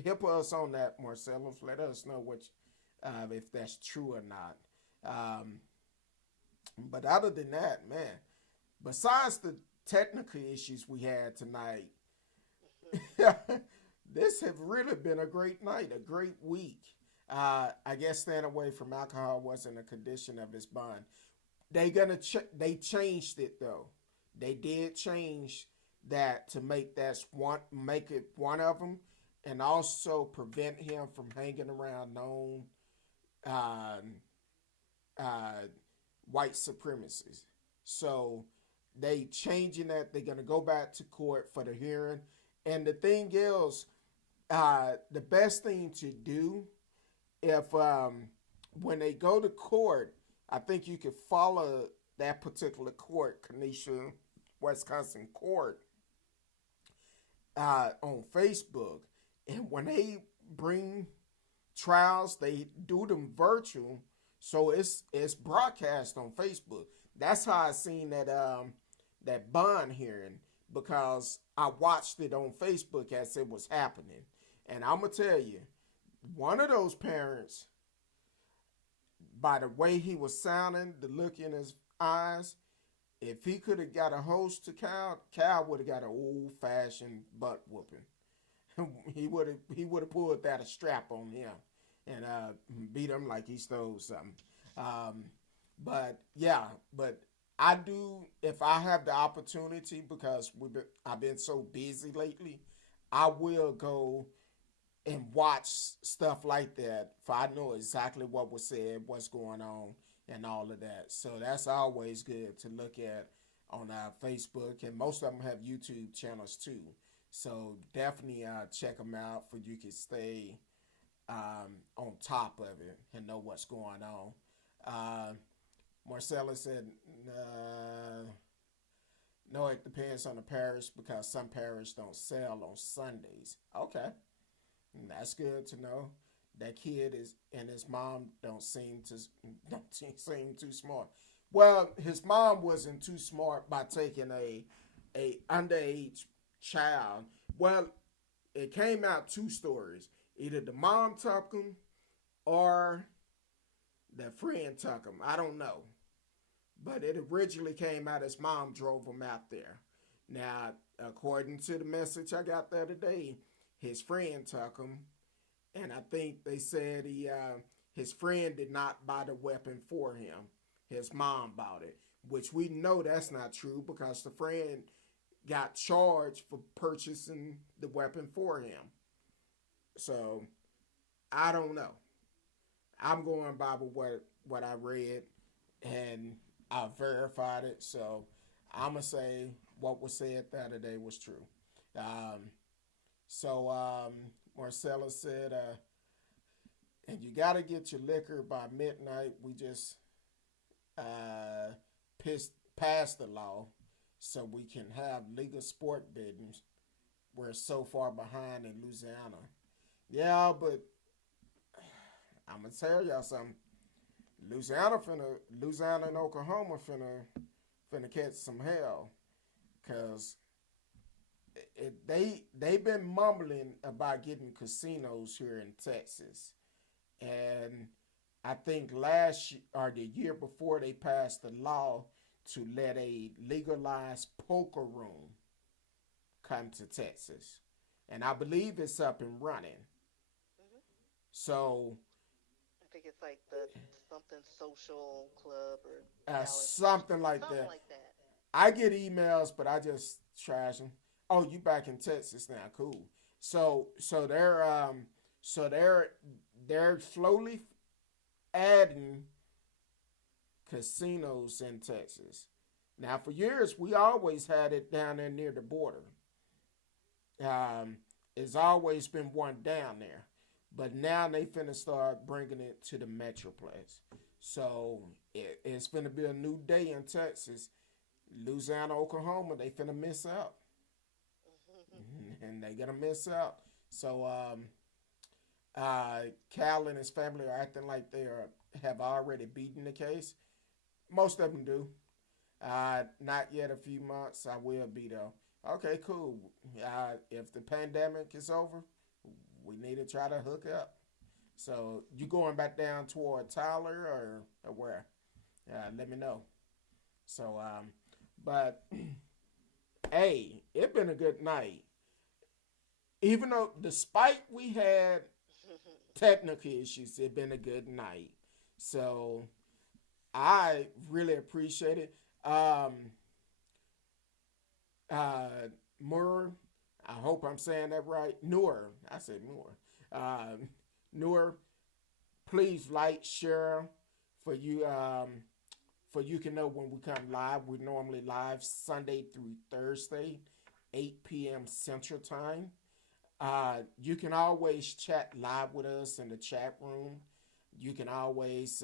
hip us on that, Marcellus. Let us know if that's true or not. Um, but other than that, man, besides the technical issues we had tonight, this have really been a great night, a great week. I guess staying away from alcohol wasn't a condition of his bond. They changed it though. They did change that to make it one of them, and also prevent him from hanging around known uh, uh, white supremacists. So they changing that. They're gonna go back to court for the hearing. And the thing is, the best thing to do if when they go to court, I think you could follow that particular court, Kenesha, Wisconsin court, on Facebook. And when they bring trials, they do them virtual, so it's broadcast on Facebook. That's how I seen that bond hearing, because I watched it on Facebook as it was happening. And I'm gonna tell you, one of those parents, by the way he was sounding, the look in his eyes, if he could have got a host to Cal would have got an old fashioned butt whooping. He would have pulled that a strap on him and beat him like he stole something. Um, but yeah, but I do, if I have the opportunity, because I've been so busy lately, I will go and watch stuff like that, for I know exactly what was said, what's going on, and all of that. So that's always good to look at on Facebook, and most of them have YouTube channels too. So definitely check them out for you can stay on top of it and know what's going on. Uh, Marcella said, no, it depends on the parish because some parishes don't sell on Sundays. Okay, that's good to know. That kid is and his mom don't seem too smart. Well, his mom wasn't too smart by taking a underage child. Well, it came out two stories. Either the mom took him or the friend took him. I don't know. But it originally came out his mom drove him out there. Now, according to the message I got the other day, his friend took him, and I think they said his friend did not buy the weapon for him. His mom bought it, which we know that's not true because the friend got charged for purchasing the weapon for him. So I don't know. I'm going by what I read, and I verified it. So I'm gonna say what was said the other day was true. Um, so Marcella said, and you got to get your liquor by midnight. We just uh, passed the law so we can have legal sport betting. We're so far behind in Louisiana. Yeah, but I'm gonna tell y'all something. Louisiana and Oklahoma finna catch some hell, cause they've been mumbling about getting casinos here in Texas, and I think last year or the year before they passed the law to let a legalized poker room come to Texas, and I believe it's up and running. Hmm. So I think it's like the something social club or Dallas social something club, like something that. like that. I get emails, but I just trash them. Oh, you back in Texas now? Cool. So they're slowly adding casinos in Texas. Now, for years, we always had it down there near the border. Um, it's always been one down there, but now they finna start bringing it to the metroplex. So it's finna be a new day in Texas. Louisiana, Oklahoma, they finna miss out, and they gonna miss out. So Cal and his family are acting like have already beaten the case. Most of them do. Not yet a few months. I will be though. Okay, cool. If the pandemic is over, we need to try to hook up. So you going back down toward Tyler or where? Let me know. So but hey, it been a good night. Even though, despite we had technical issues, it been a good night. So I really appreciate it. Moore, I hope I'm saying that right. Noor, I said Moore. Noor, please like, share, for you. For you can know when we come live. We're normally live Sunday through Thursday, 8 p.m. Central Time. You can always chat live with us in the chat room. You can always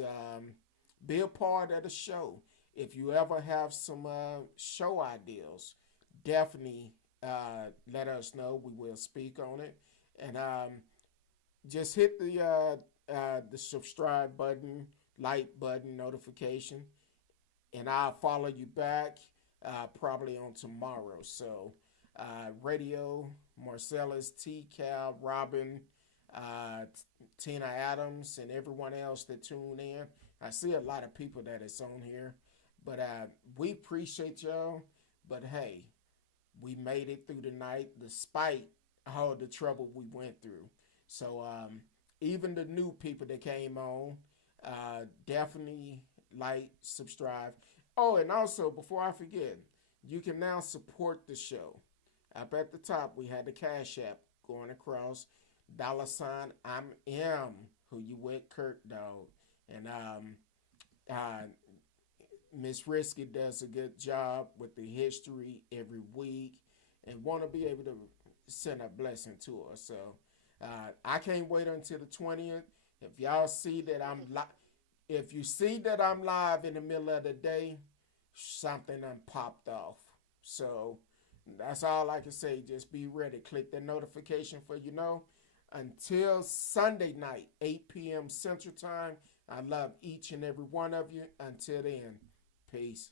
be a part of the show. If you ever have some show ideas, definitely let us know. We will speak on it. And just hit the subscribe button, like button, notification, and I'll follow you back probably on tomorrow. So, Radio, Marcellus, T. Cal, Robin, Tina Adams, and everyone else that tune in. I see a lot of people that is on here, but we appreciate y'all. But hey, we made it through the night despite all the trouble we went through. So even the new people that came on, definitely like, subscribe. Oh, and also before I forget, you can now support the show. Up at the top, we had the Cash App going across. $ I'm M who you with, Kirk Dog, and uh, Miss Risky does a good job with the history every week, and want to be able to send a blessing to us. So I can't wait until the 20th. If y'all see that if you see that I'm live in the middle of the day, something done popped off. So that's all I can say. Just be ready. Click the notification for Until Sunday night, 8 p.m. Central Time, I love each and every one of you. Until then, peace.